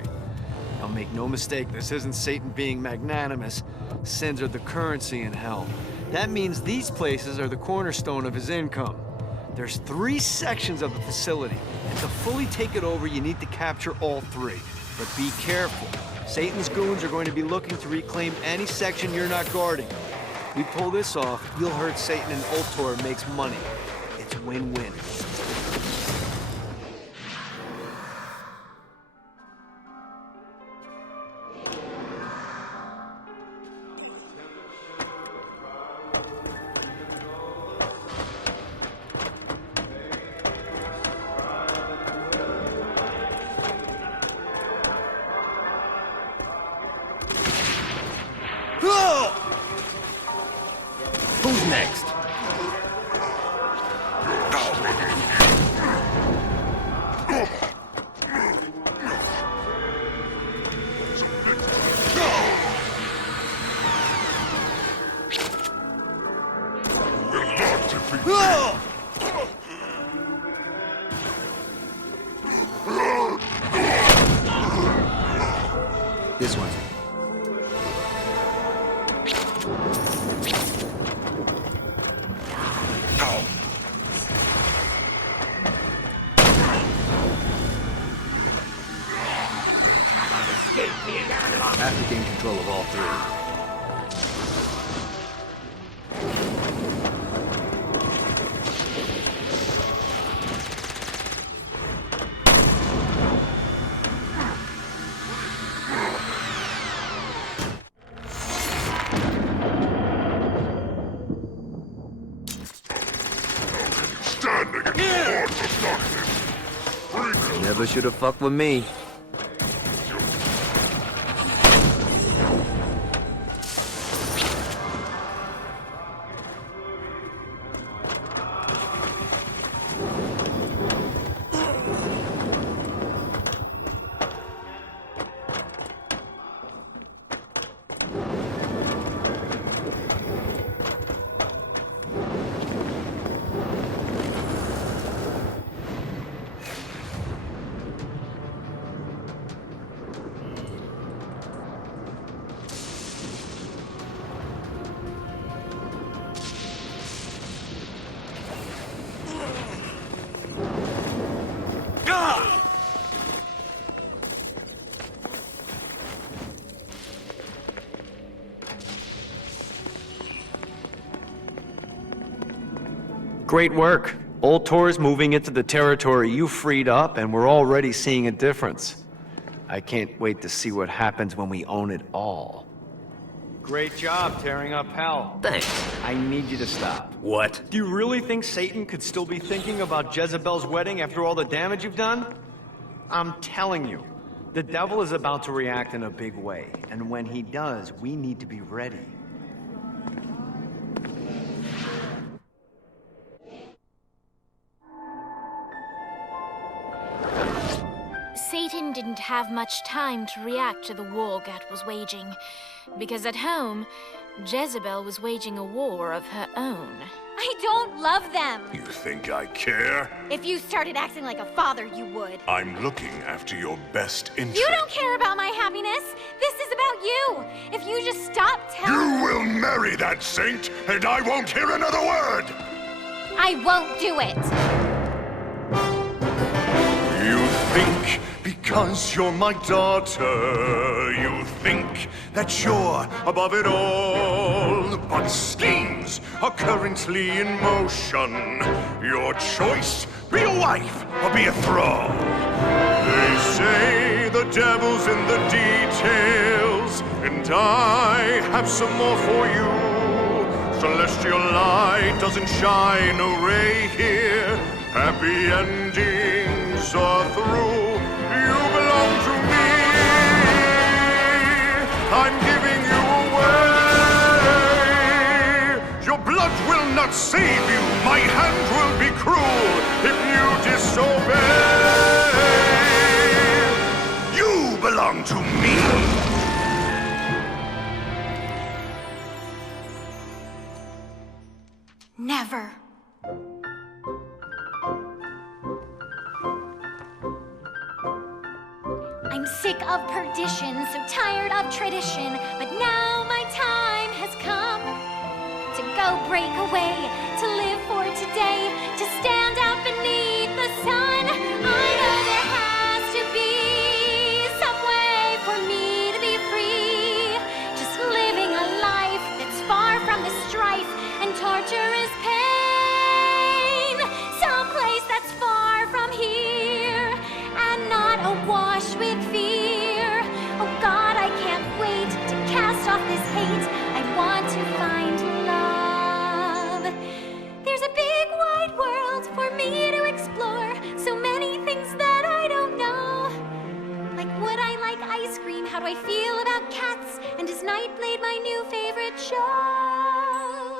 Now make no mistake, this isn't Satan being magnanimous. Sins are the currency in hell. That means these places are the cornerstone of his income. There's 3 sections of the facility, and to fully take it over, you need to capture all 3. But be careful. Satan's goons are going to be looking to reclaim any section you're not guarding. We pull this off, you'll hurt Satan and Ultor makes money. It's win-win. Who's next? This one's I have to gain control of all 3. Standing in the horns of darkness. Never should have fucked with me. Great work. Ultor's moving into the territory you freed up, and we're already seeing a difference. I can't wait to see what happens when we own it all. Great job tearing up hell. Thanks. I need you to stop. What? Do you really think Satan could still be thinking about Jezebel's wedding after all the damage you've done? I'm telling you, the devil is about to react in a big way, and when he does, we need to be ready. Satan didn't have much time to react to the war Gat was waging, because at home, Jezebel was waging a war of her own. I don't love them. You think I care? If you started acting like a father, you would. I'm looking after your best interest. You don't care about my happiness. This is about you. If you just stop telling... You will marry that saint, and I won't hear another word! I won't do it. You think because you're my daughter, you think that you're above it all. But schemes are currently in motion. Your choice, be a wife or be a thrall. They say the devil's in the details, and I have some more for you. Celestial light doesn't shine a ray here. Happy endings are through. You belong to me. I'm giving you away. Your blood will not save you. My hand will be cruel if you disobey. You belong to me. Never. I'm sick of perdition, so tired of tradition, but now my time has come to go break away, to live for today, to stand out beneath the sun. I know there has to be some way for me to be free, just living a life that's far from the strife and torturous pain, someplace that's far from here and not awash with fear. Oh God, I can't wait to cast off this hate. I want to find love. There's a big wide world for me to explore, so many things that I don't know. Like, would I like ice cream? How do I feel about cats? And is Nightblade my new favorite show?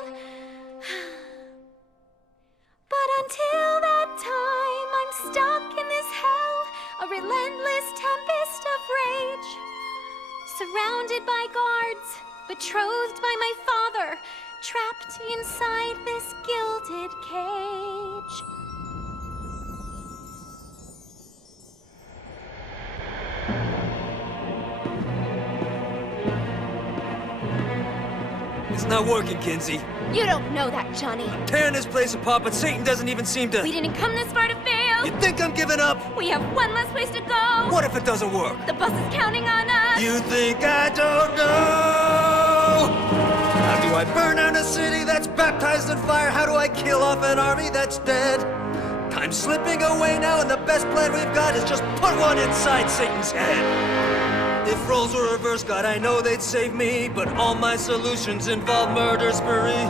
But until that time, I'm stuck in this hell, a relentless tempest of rage, surrounded by guards, betrothed by my father, trapped inside this gilded cage. It's not working, Kinzie. You don't know that, Johnny. Tearing this place apart, but Satan doesn't even seem to... We didn't come this far to fail. You think I'm giving up? We have one less place to go. What if it doesn't work? The bus is counting on us. You think I don't know? How do I burn down a city that's baptized in fire? How do I kill off an army that's dead? Time's slipping away now, and the best plan we've got is just put one inside Satan's head. If roles were reversed, God, I know they'd save me, but all my solutions involve murder sprees.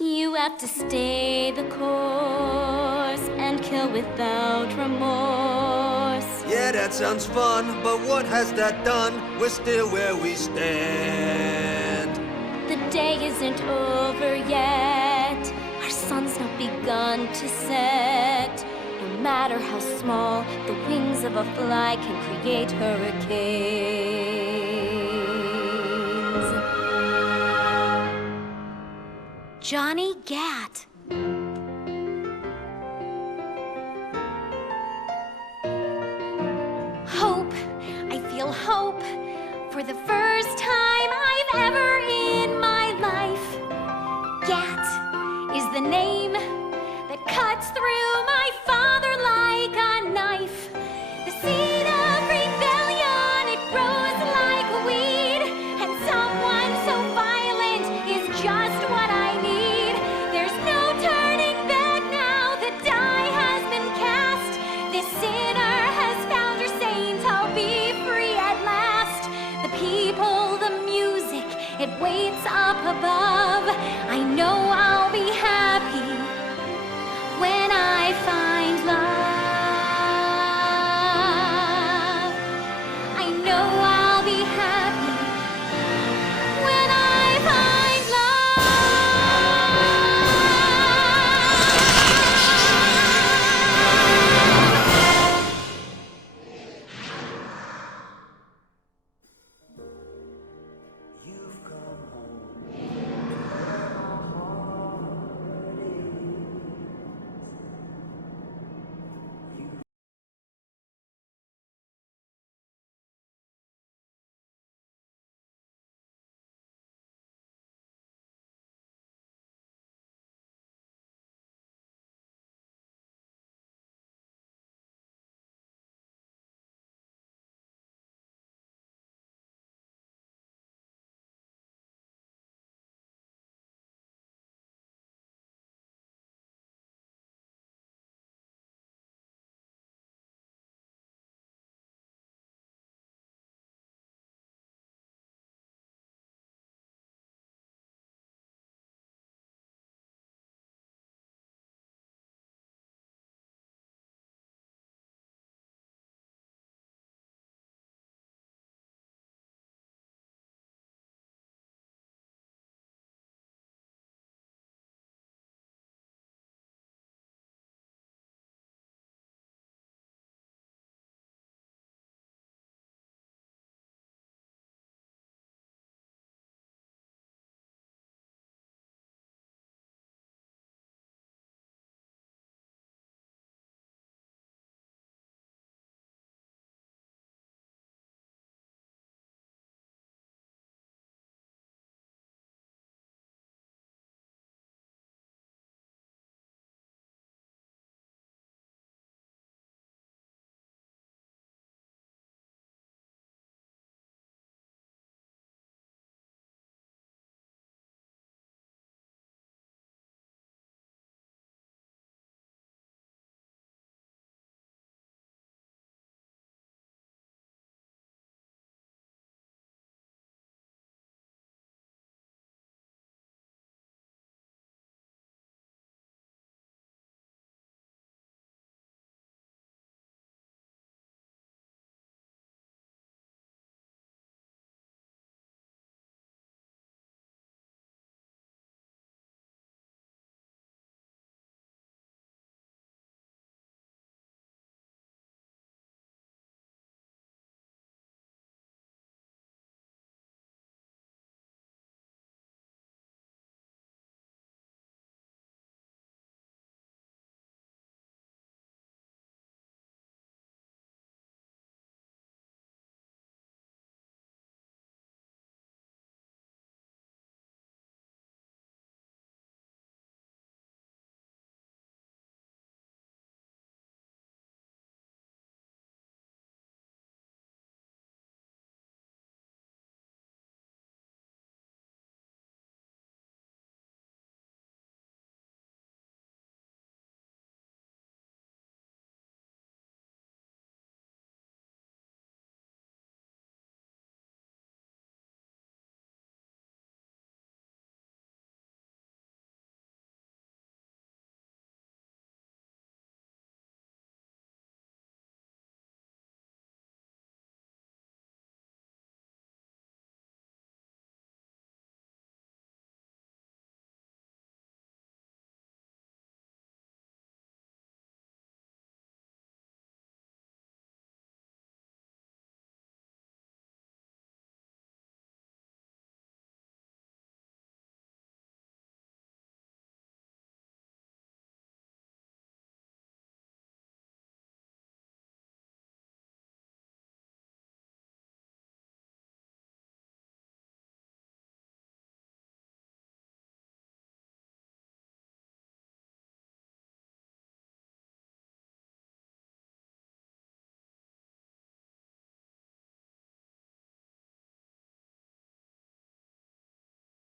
You have to stay the course and kill without remorse. Yeah, that sounds fun, but what has that done? We're still where we stand. The day isn't over yet. Our sun's not begun to set. No matter how small, the wings of a fly can create hurricanes. Johnny Gat. Hope. I feel hope. For the first time I've ever in my life. Gat is the name